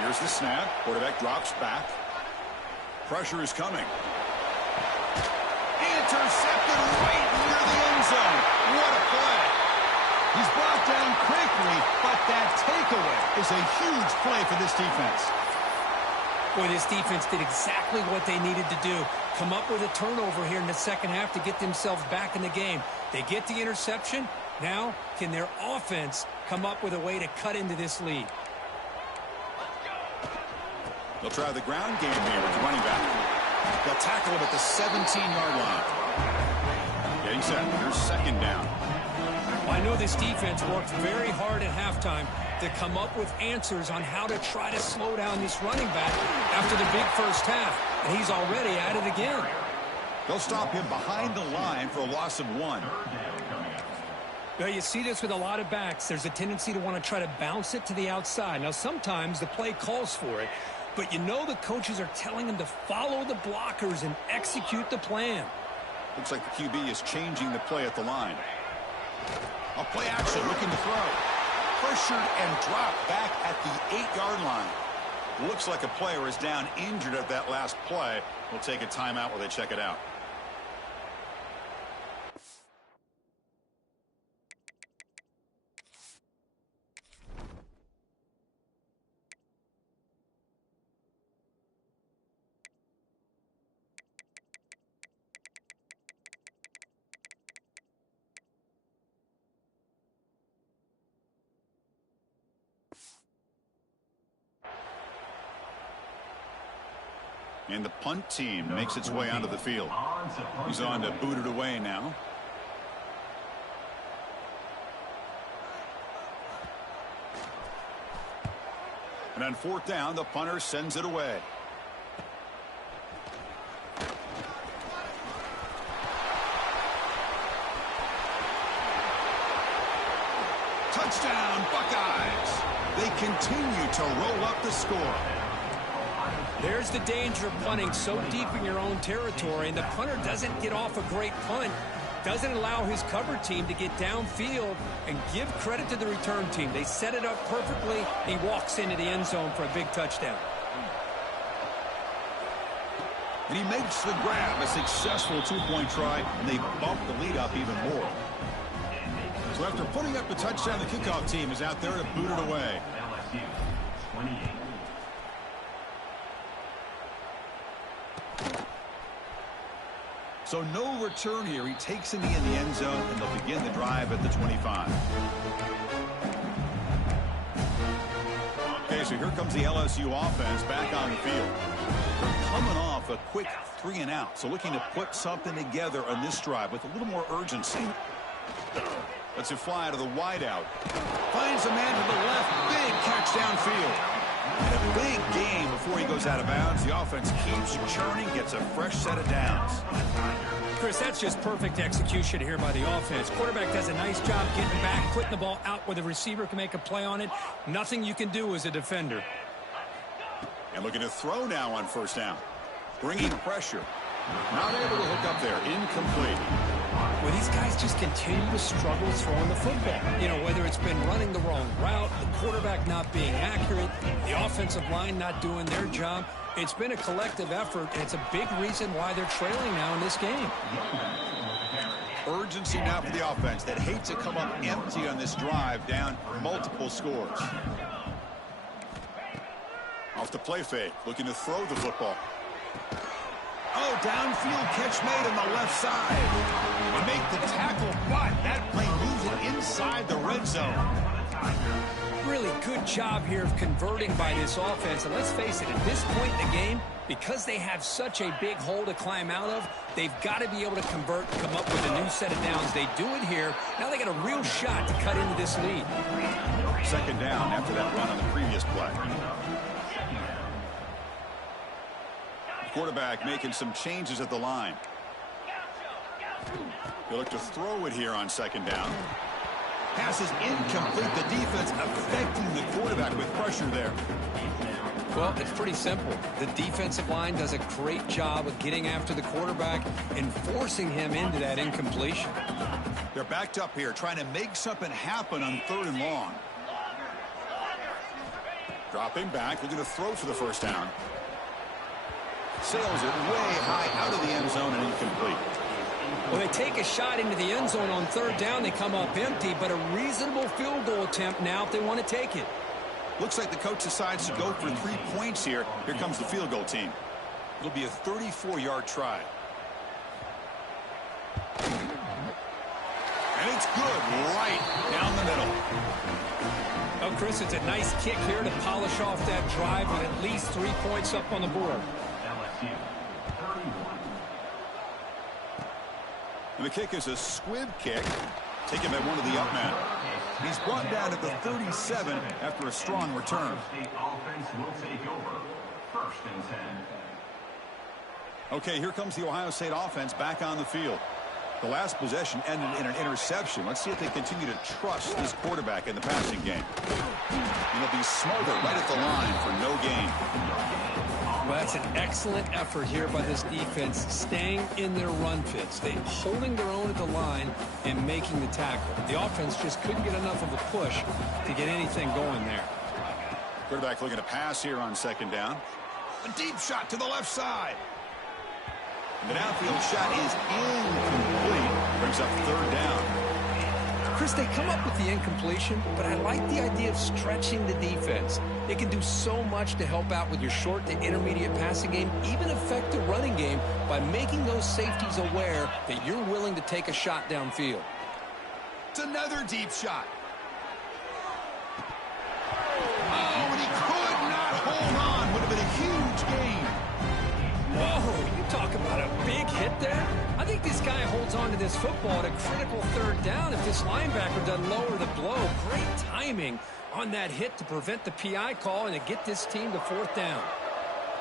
Here's the snap. Quarterback drops back. Pressure is coming. Intercepted right near the end zone. What a play. He's brought down quickly, but that takeaway is a huge play for this defense. Boy, this defense did exactly what they needed to do. Come up with a turnover here in the second half to get themselves back in the game. They get the interception. Now, can their offense come up with a way to cut into this lead? They'll try the ground game here with the running back. They'll tackle him at the 17-yard line. Getting set. Here's 2nd down. Well, I know this defense worked very hard at halftime to come up with answers on how to try to slow down this running back after the big first half, and he's already at it again. They'll stop him behind the line for a loss of 1. Now, you see this with a lot of backs. There's a tendency to want to try to bounce it to the outside. Now, sometimes the play calls for it, but you know the coaches are telling them to follow the blockers and execute the plan. Looks like the QB is changing the play at the line. A play action, looking to throw. Pressured and dropped back at the 8-yard line. Looks like a player is down injured at that last play. We'll take a timeout while they check it out. And the punt team makes its way onto the field. He's on to boot it away now. And on 4th down, the punter sends it away. Touchdown, Buckeyes. They continue to roll up the score. There's the danger of punting so deep in your own territory, and the punter doesn't get off a great punt, doesn't allow his cover team to get downfield, and give credit to the return team. They set it up perfectly. He walks into the end zone for a big touchdown. And he makes the grab, a successful 2-point try, and they bump the lead up even more. So after putting up the touchdown, the kickoff team is out there to boot it away. LSU 28. So no return here. He takes a knee in the end zone, and they'll begin the drive at the 25. Okay, so here comes the LSU offense back on the field. They're coming off a quick 3-and-out, so looking to put something together on this drive with a little more urgency. Lets it fly to the wideout. Finds a man to the left. Big catch downfield. And a big gain before he goes out of bounds. The offense keeps churning, gets a fresh set of downs. Chris, that's just perfect execution here by the offense. Quarterback does a nice job getting back, putting the ball out where the receiver can make a play on it. Nothing you can do as a defender. And looking to throw now on 1st down. Bringing pressure. Not able to hook up there. Incomplete. Well, these guys just continue to struggle throwing the football. You know, whether it's been running the wrong route, the quarterback not being accurate, the offensive line not doing their job. It's been a collective effort, and it's a big reason why they're trailing now in this game. Urgency now for the offense that hates to come up empty on this drive, down multiple scores. Off the play fake, looking to throw the football. Oh, downfield catch made on the left side. They make the tackle, but that play moves it inside the red zone. Really good job here of converting by this offense. And let's face it, at this point in the game, because they have such a big hole to climb out of, they've got to be able to convert and come up with a new set of downs. They do it here. Now they got a real shot to cut into this lead. Second down after that run on the previous play. Quarterback making some changes at the line. He'll look to throw it here on second down. Pass is incomplete. The defense affecting the quarterback with pressure there. Well, it's pretty simple. The defensive line does a great job of getting after the quarterback and forcing him into that incompletion. They're backed up here, trying to make something happen on 3rd and long. Dropping back, looking to throw for the first down. Sails it way high out of the end zone and incomplete. Well, they take a shot into the end zone on 3rd down. They come up empty, but a reasonable field goal attempt now if they want to take it. Looks like the coach decides to go for 3 points here. Here comes the field goal team. It'll be a 34-yard try. And it's good right down the middle. Oh, Chris, it's a nice kick here to polish off that drive with at least 3 points up on the board. And the kick is a squib kick, taken by one of the up men. He's brought down at the 37 after a strong return. Okay, here comes the Ohio State offense back on the field. The last possession ended in an interception. Let's see if they continue to trust this quarterback in the passing game. And they'll be smothered right at the line for no gain. Well, that's an excellent effort here by this defense, staying in their run fits. They holding their own at the line and making the tackle. The offense just couldn't get enough of a push to get anything going there. Quarterback looking to pass here on second down. A deep shot to the left side. And the downfield shot is incomplete. Brings up 3rd down. Chris, they come up with the incompletion, but I like the idea of stretching the defense. It can do so much to help out with your short to intermediate passing game, even affect the running game by making those safeties aware that you're willing to take a shot downfield. It's another deep shot. Oh, and he could not hold on. Would have been a huge gain. Whoa, you talk about a big hit there. I think this guy holds on to this football at a critical 3rd down if this linebacker doesn't lower the blow. Great timing on that hit to prevent the PI call and to get this team to 4th down.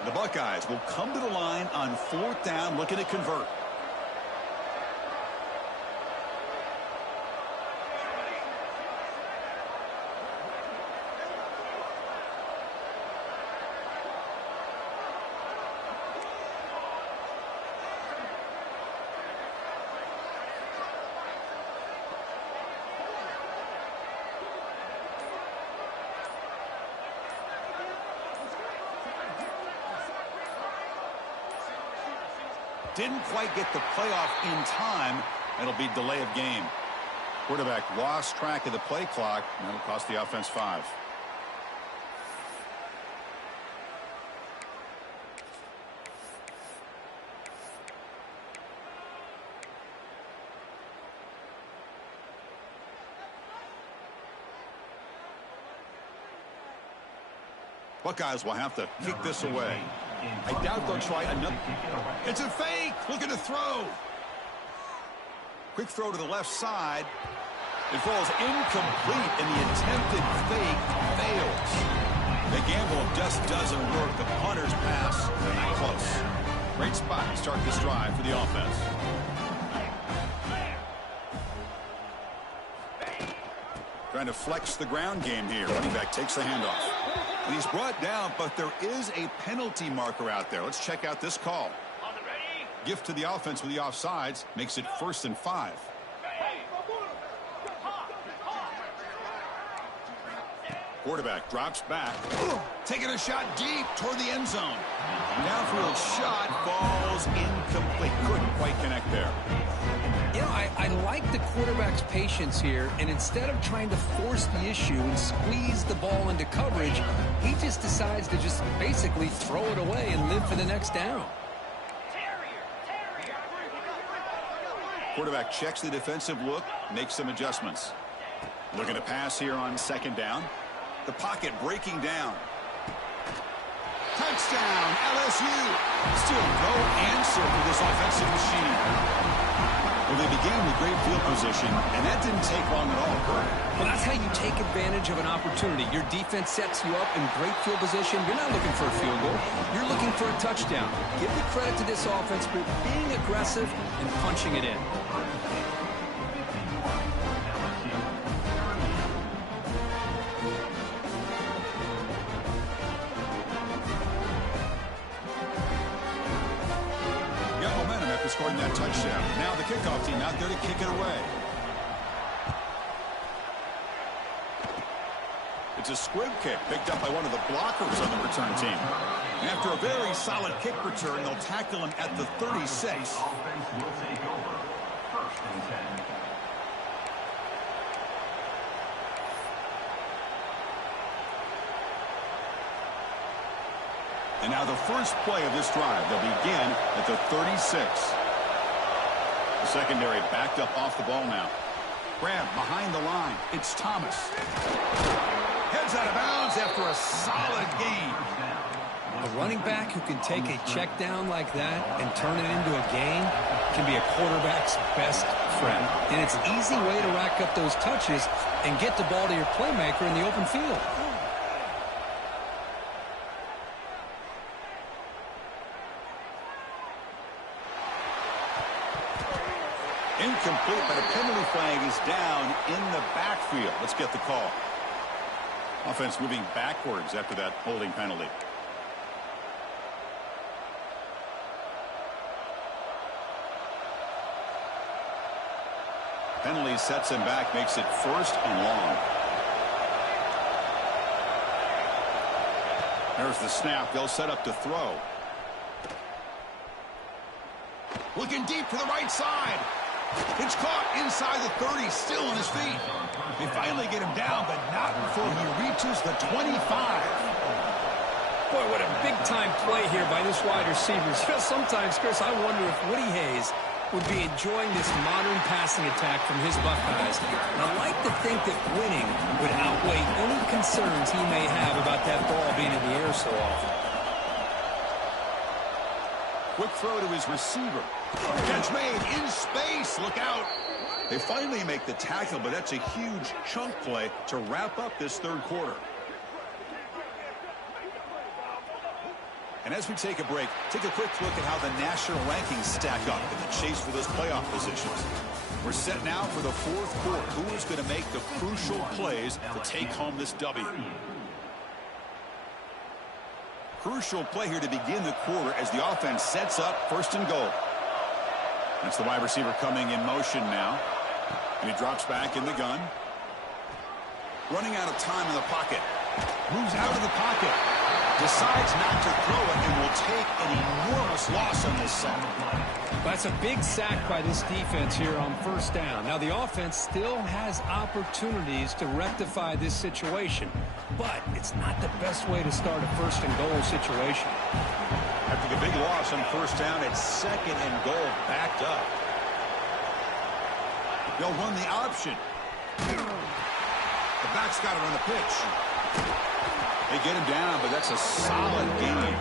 The Buckeyes will come to the line on 4th down, looking to convert. Didn't quite get the playoff in time. It'll be delay of game. Quarterback lost track of the play clock, and that'll cost the offense 5. Buckeyes will have to kick this away. I doubt they'll try another. It's a fake. Looking to throw. Quick throw to the left side. It falls incomplete, and the attempted fake fails. The gamble just doesn't work. The punter's pass, not close. Great spot to start this drive for the offense. Trying to flex the ground game here. Running back takes the handoff. And he's brought down, but there is a penalty marker out there. Let's check out this call. Gift to the offense with the offsides. Makes it 1st and 5. Quarterback drops back. Taking a shot deep toward the end zone. Downfield shot falls incomplete. Couldn't quite connect there. You know, I like the quarterback's patience here, and instead of trying to force the issue and squeeze the ball into coverage, he just decides to just basically throw it away and live for the next down. Quarterback checks the defensive look, makes some adjustments. Looking to pass here on second down. The pocket breaking down. Touchdown, LSU. Still no answer for this offensive machine. Well, they began with great field position, and that didn't take long at all, Kurt. Well, that's how you take advantage of an opportunity. Your defense sets you up in great field position. You're not looking for a field goal. You're looking for a touchdown. Give the credit to this offense for being aggressive and punching it in. Scoring that touchdown. Now the kickoff team out there to kick it away. It's a squib kick picked up by one of the blockers on the return team. And after a very solid kick return, they'll tackle him at the 36. Offense will take over. First and 10. And now the first play of this drive. They'll begin at the 36. The secondary backed up off the ball now. Grab behind the line. It's Thomas. Heads out of bounds after a solid gain. A running back who can take a check down like that and turn it into a gain can be a quarterback's best friend. And it's an easy way to rack up those touches and get the ball to your playmaker in the open field. Incomplete, but a penalty flag is down in the backfield. Let's get the call. Offense moving backwards after that holding penalty. Penalty sets him back, makes it first and long. There's the snap. They'll set up to throw. Looking deep to the right side. It's caught inside the 30, still on his feet. They finally get him down, but not before he reaches the 25. Boy, what a big-time play here by this wide receiver. Sometimes, Chris, I wonder if Woody Hayes would be enjoying this modern passing attack from his Buckeyes. And I like to think that winning would outweigh any concerns he may have about that ball being in the air so often. Quick throw to his receiver. Catch made in space. Look out. They finally make the tackle, but that's a huge chunk play to wrap up this third quarter. And as we take a break, take a quick look at how the national rankings stack up in the chase for those playoff positions. We're set now for the fourth quarter. Who is going to make the crucial plays to take home this W? Crucial play here to begin the quarter as the offense sets up first and goal. That's the wide receiver coming in motion now. And he drops back in the gun. Running out of time in the pocket. Moves out of the pocket. Decides not to throw it and will take an enormous loss on this sack. That's a big sack by this defense here on first down. Now, the offense still has opportunities to rectify this situation, but it's not the best way to start a first and goal situation. After the big loss on first down, it's second and goal backed up. They'll run the option. The back's got it on the pitch. They get him down, but that's a solid gain.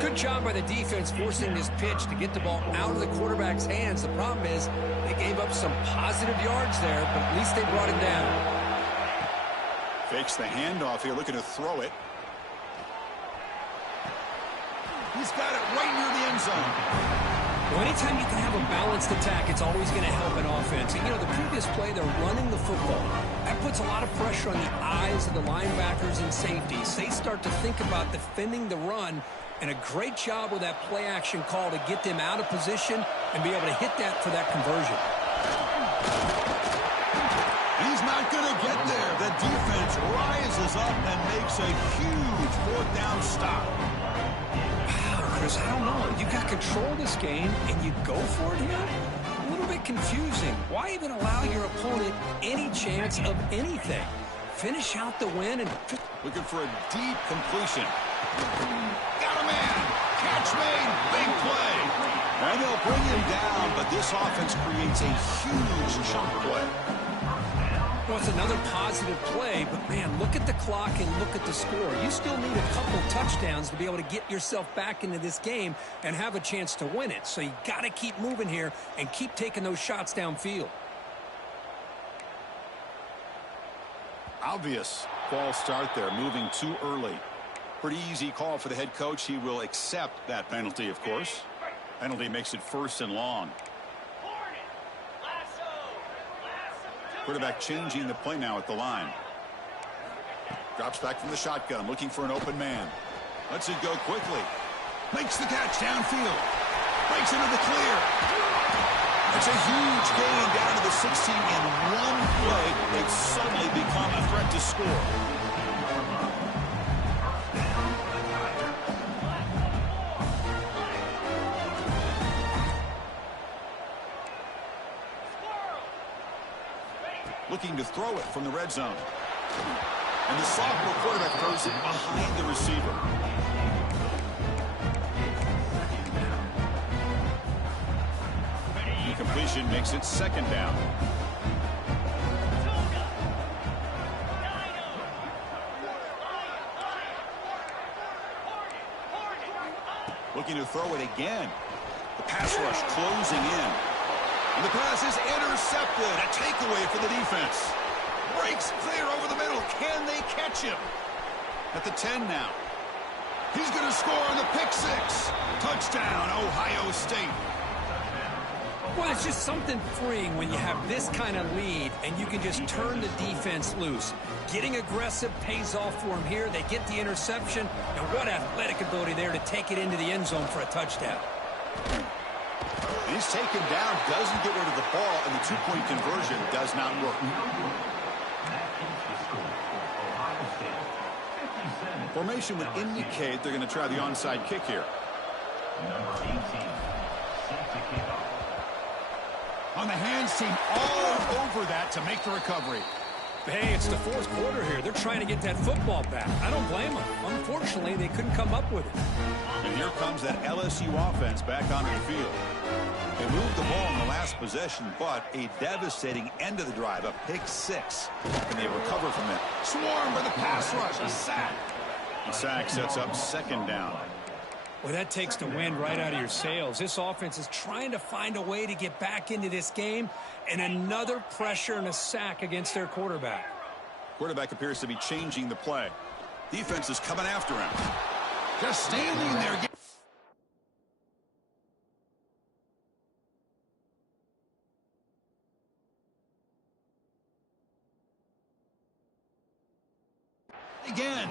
Good job by the defense forcing this pitch to get the ball out of the quarterback's hands. The problem is they gave up some positive yards there, but at least they brought him down. Fakes the handoff here, looking to throw it. He's got it right near the end zone. Well, anytime you can have a balanced attack, it's always going to help an offense. And, you know, the previous play, they're running the football. That puts a lot of pressure on the eyes of the linebackers and safeties. They start to think about defending the run, and a great job with that play-action call to get them out of position and be able to hit that for that conversion. He's not going to get there. The defense rises up and makes a huge fourth down stop. Chris, I don't know. You got control of this game, and you go for it here? A little bit confusing. Why even allow your opponent any chance of anything? Finish out the win and... Looking for a deep completion. Got a man. Catch made. Big play. And they'll bring him down, but this offense creates a huge chunk play. Well, it's another positive play, but, man, look at the clock and look at the score. You still need a couple touchdowns to be able to get yourself back into this game and have a chance to win it. So you got to keep moving here and keep taking those shots downfield. Obvious false start there, moving too early. Pretty easy call for the head coach. He will accept that penalty, of course. Penalty makes it 1st and long. Quarterback changing the play now at the line. Drops back from the shotgun, looking for an open man. Lets it go quickly. Makes the catch downfield. Breaks into the clear. It's a huge gain down to the 16 in one play. They've suddenly become a threat to score. Looking to throw it from the red zone. And the sophomore quarterback throws it behind the receiver. The completion makes it 2nd down. Looking to throw it again. The pass rush closing in. And the pass is intercepted. A takeaway for the defense. Breaks clear over the middle. Can they catch him? At the 10 now. He's going to score on the pick 6. Touchdown, Ohio State. Well, it's just something freeing when you have this kind of lead and you can just turn the defense loose. Getting aggressive pays off for them here. They get the interception, and what athletic ability there to take it into the end zone for a touchdown. He's taken down, doesn't get rid of the ball, and the 2-point conversion does not work. Formation would indicate they're going to try the onside kick here. Number 18, set to kick off. On the hands team, all over that to make the recovery. Hey, it's the 4th quarter here. They're trying to get that football back. I don't blame them. Unfortunately, they couldn't come up with it. And here comes that LSU offense back onto the field. They moved the ball in the last possession, but a devastating end of the drive, a pick 6. And they recover from that. Swarmed by the pass rush, a sack. The sack sets up 2nd down. Well, that takes the wind right out of your sails. This offense is trying to find a way to get back into this game, and another pressure and a sack against their quarterback. Quarterback appears to be changing the play. Defense is coming after him. Just standing there. Again.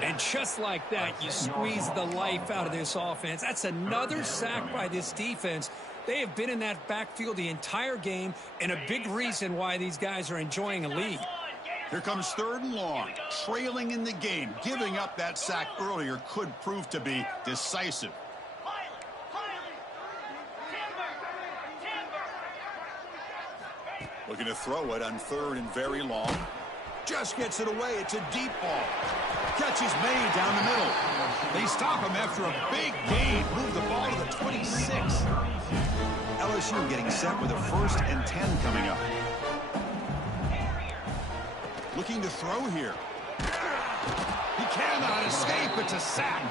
And just like that, you squeeze the life out of this offense. That's another sack by this defense. They have been in that backfield the entire game, and a big reason why these guys are enjoying a lead. Here comes 3rd and long, trailing in the game. Giving up that sack earlier could prove to be decisive. Looking to throw it on 3rd and very long. Just gets it away. It's a deep ball. Catch is made down the middle. They stop him after a big gain. Move the ball to the 26. LSU getting set with a 1st and 10 coming up. Looking to throw here. He cannot escape. It's a sack.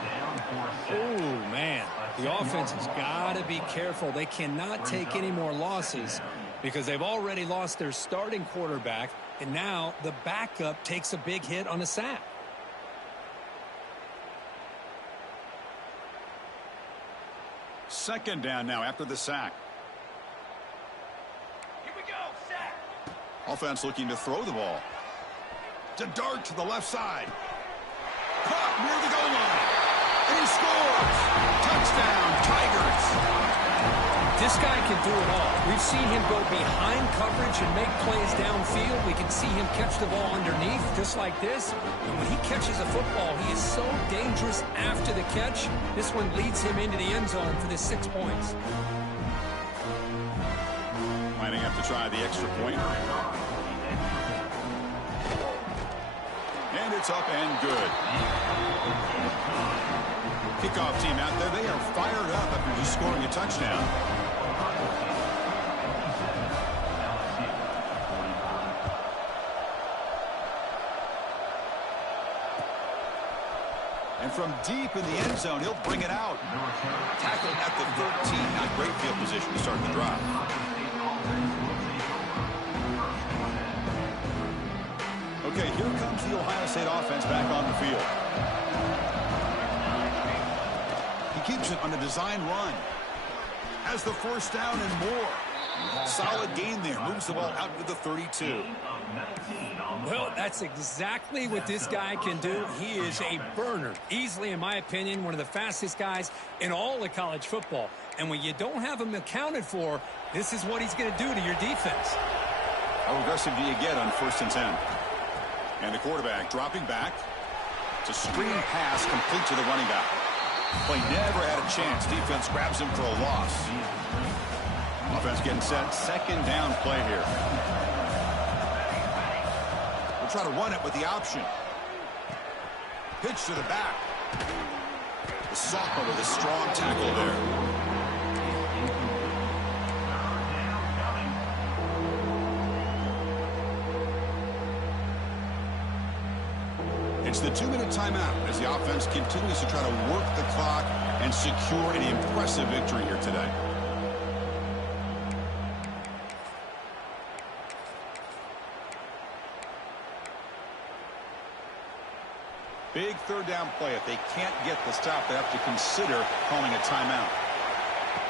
Oh, man. The offense has got to be careful. They cannot take any more losses because they've already lost their starting quarterback, and now the backup takes a big hit on a sack. Second down now after the sack. Here we go, sack. Offense looking to throw the ball. To dart to the left side. Caught near the goal line. And he scores. Touchdown, Tigers. This guy can do it all. We've seen him go behind coverage and make plays downfield. We can see him catch the ball underneath, just like this. And when he catches a football, he is so dangerous after the catch. This one leads him into the end zone for the 6 points. Lining up to try the extra point. And it's up and good. Kickoff team out there, they are fired up after just scoring a touchdown. And from deep in the end zone, he'll bring it out. Tackled at the 13. Not great field position to start the drive. Okay, here comes the Ohio State offense back on the field. He keeps it on a design run. Has the first down and more. Solid gain there. Moves the ball out to the 32. Well, that's exactly what this guy can do. He is a burner. Easily, in my opinion, one of the fastest guys in all of college football. And when you don't have him accounted for, this is what he's going to do to your defense. How aggressive do you get on 1st and 10? And the quarterback dropping back. It's a screen pass complete to the running back. Play never had a chance. Defense grabs him for a loss. Offense getting set. 2nd down play here. We'll try to run it with the option. Pitch to the back. The sophomore with a strong tackle there. It's the 2-minute timeout as the offense continues to try to work the clock and secure an impressive victory here today. Big 3rd down play. If they can't get the stop, they have to consider calling a timeout.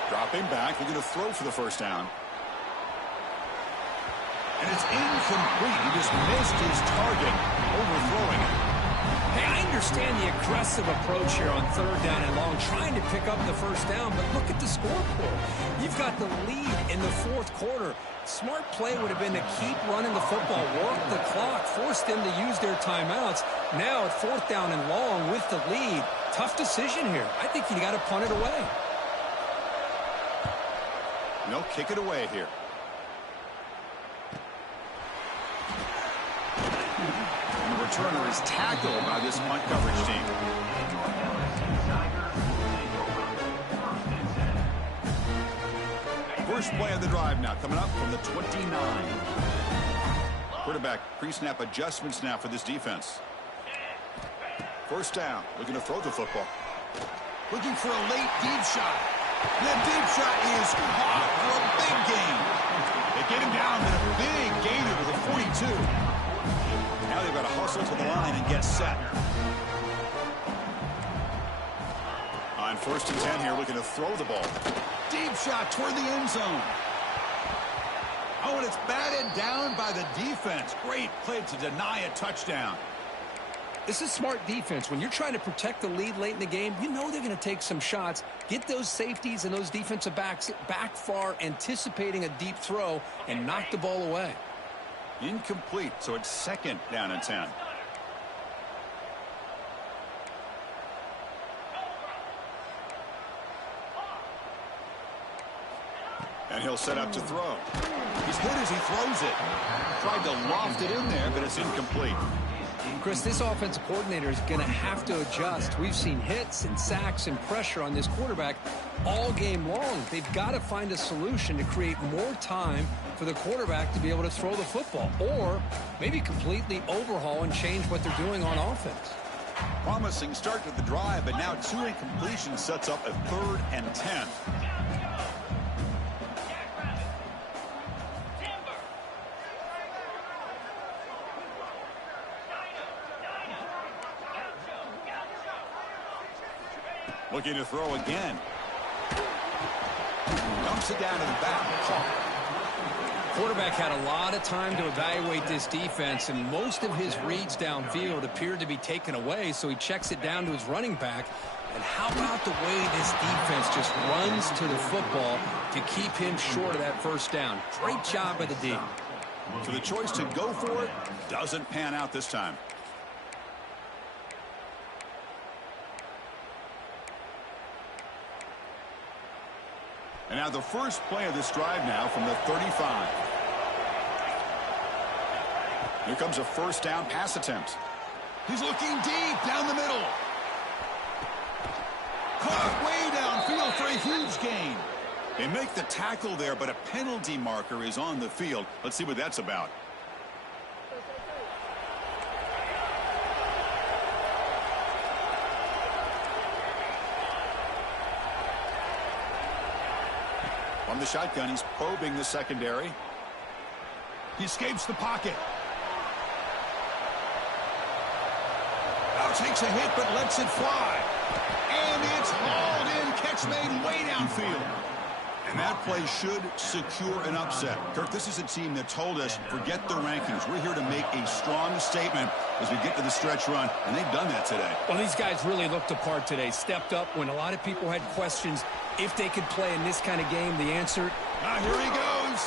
Dropping back, looking to throw for the 1st down. And it's incomplete. He just missed his target, overthrowing it. Hey, I understand the aggressive approach here on 3rd down and long, trying to pick up the 1st down, but look at the scoreboard. You've got the lead in the 4th quarter. Smart play would have been to keep running the football, work the clock, force them to use their timeouts. Now at 4th down and long with the lead. Tough decision here. I think you got to punt it away. No, kick it away here. Returner is tackled by this punt coverage team. First play of the drive now coming up from the 29. Quarterback pre-snap adjustments now for this defense. 1st down, looking to throw the football. Looking for a late deep shot. That deep shot is caught for a big gain. They get him down to a big gainer to the 42. Now they've got to hustle to the line and get set. On 1st and 10 here, looking to throw the ball. Deep shot toward the end zone. Oh, and it's batted down by the defense. Great play to deny a touchdown. This is smart defense. When you're trying to protect the lead late in the game, you know they're going to take some shots. Get those safeties and those defensive backs back far, anticipating a deep throw, and knock the ball away. Incomplete, so it's 2nd down and 10. And he'll set up to throw. He's hit as he throws it. Tried to loft it in there, but it's incomplete. Chris, this offensive coordinator is going to have to adjust. We've seen hits and sacks and pressure on this quarterback all game long. They've got to find a solution to create more time for the quarterback to be able to throw the football, or maybe completely overhaul and change what they're doing on offense. Promising start to the drive, but now 2 incompletions sets up a 3rd and 10. Looking to throw again. Dumps it down to the back. Quarterback had a lot of time to evaluate this defense, and most of his reads downfield appeared to be taken away, so he checks it down to his running back. And how about the way this defense just runs to the football to keep him short of that 1st down? Great job by the D. So the choice to go for it doesn't pan out this time. And now the first play of this drive now from the 35. Here comes a 1st down pass attempt. He's looking deep down the middle. Caught way downfield for a huge gain. They make the tackle there, but a penalty marker is on the field. Let's see what that's about. From the shotgun, he's probing the secondary. He escapes the pocket. Now takes a hit, but lets it fly. And it's hauled in. Catch made way downfield. And that play should secure an upset. Kirk, this is a team that told us, forget the rankings. We're here to make a strong statement as we get to the stretch run, and they've done that today. Well, these guys really looked apart today. Stepped up when a lot of people had questions if they could play in this kind of game. The answer... Here he goes.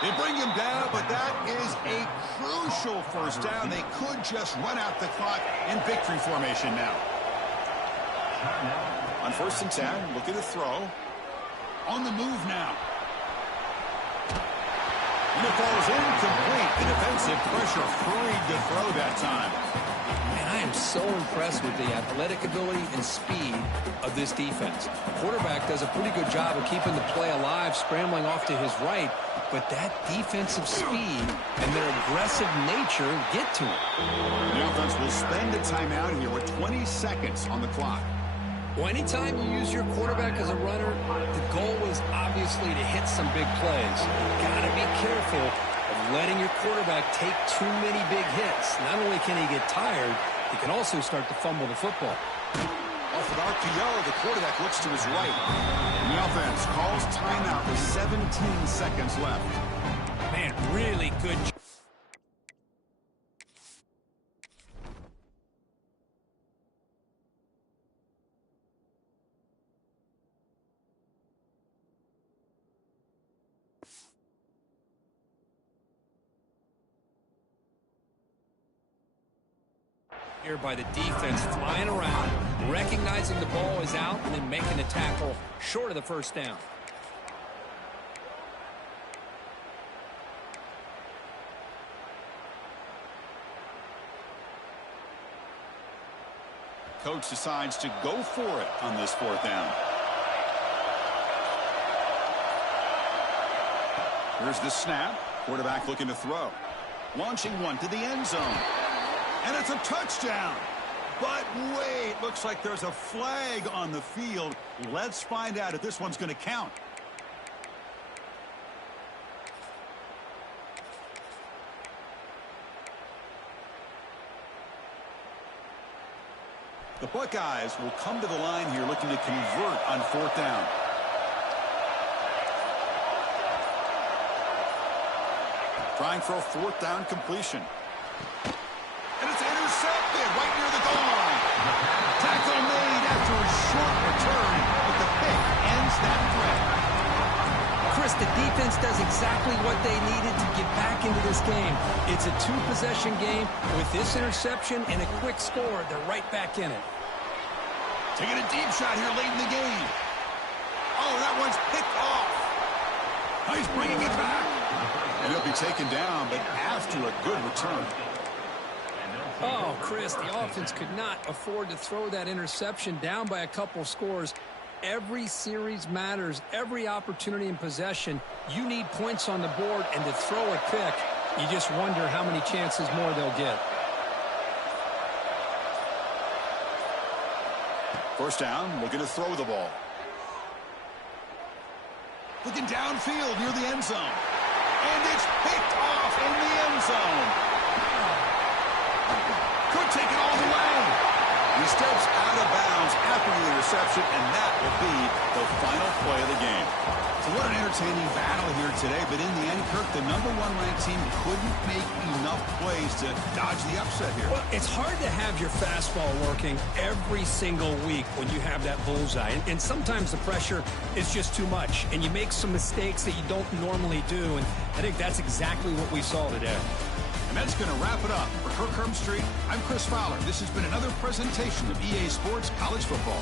They bring him down, but that is a crucial first down. They could just run out the clock in victory formation now. On 1st and 10, look at the throw. On the move now. And it falls incomplete. The defensive pressure freed to throw that time. Man, I am so impressed with the athletic ability and speed of this defense. The quarterback does a pretty good job of keeping the play alive, scrambling off to his right, but that defensive speed and their aggressive nature get to him. The offense will spend a timeout here with 20 seconds on the clock. Well, anytime you use your quarterback as a runner, the goal is obviously to hit some big plays. You've got to be careful of letting your quarterback take too many big hits. Not only can he get tired, he can also start to fumble the football. Off an RPO, the quarterback looks to his right. And the offense calls timeout with 17 seconds left. Man, really good job. Here by the defense, flying around, recognizing the ball is out, and then making the tackle short of the first down. Coach decides to go for it on this 4th down. Here's the snap. Quarterback looking to throw. Launching one to the end zone. And it's a touchdown. But wait, looks like there's a flag on the field. Let's find out if this one's going to count. The Buckeyes will come to the line here looking to convert on 4th down. Trying for a 4th down completion. And it's intercepted right near the goal line. Tackle made after a short return, but the pick ends that threat. Chris, the defense does exactly what they needed to get back into this game. It's a 2-possession game. With this interception and a quick score, they're right back in it. Taking a deep shot here late in the game. Oh, that one's picked off. He's bringing it back. And he'll be taken down, but after a good return. Oh, Chris, the offense could not afford to throw that interception down by a couple scores. Every series matters. Every opportunity in possession. You need points on the board, and to throw a pick, you just wonder how many chances more they'll get. 1st down, looking to throw the ball. Looking downfield near the end zone. And it's picked off in the end zone. Could take it all the way. He steps out of bounds after the interception, and that will be the final play of the game. So what an entertaining battle here today, but in the end, Kirk, the #1 ranked team couldn't make enough plays to dodge the upset here. Well, it's hard to have your fastball working every single week when you have that bullseye. And sometimes the pressure is just too much, and you make some mistakes that you don't normally do. And I think that's exactly what we saw today. And that's going to wrap it up. For Kirk Herbstreit, I'm Chris Fowler. This has been another presentation of EA Sports College Football.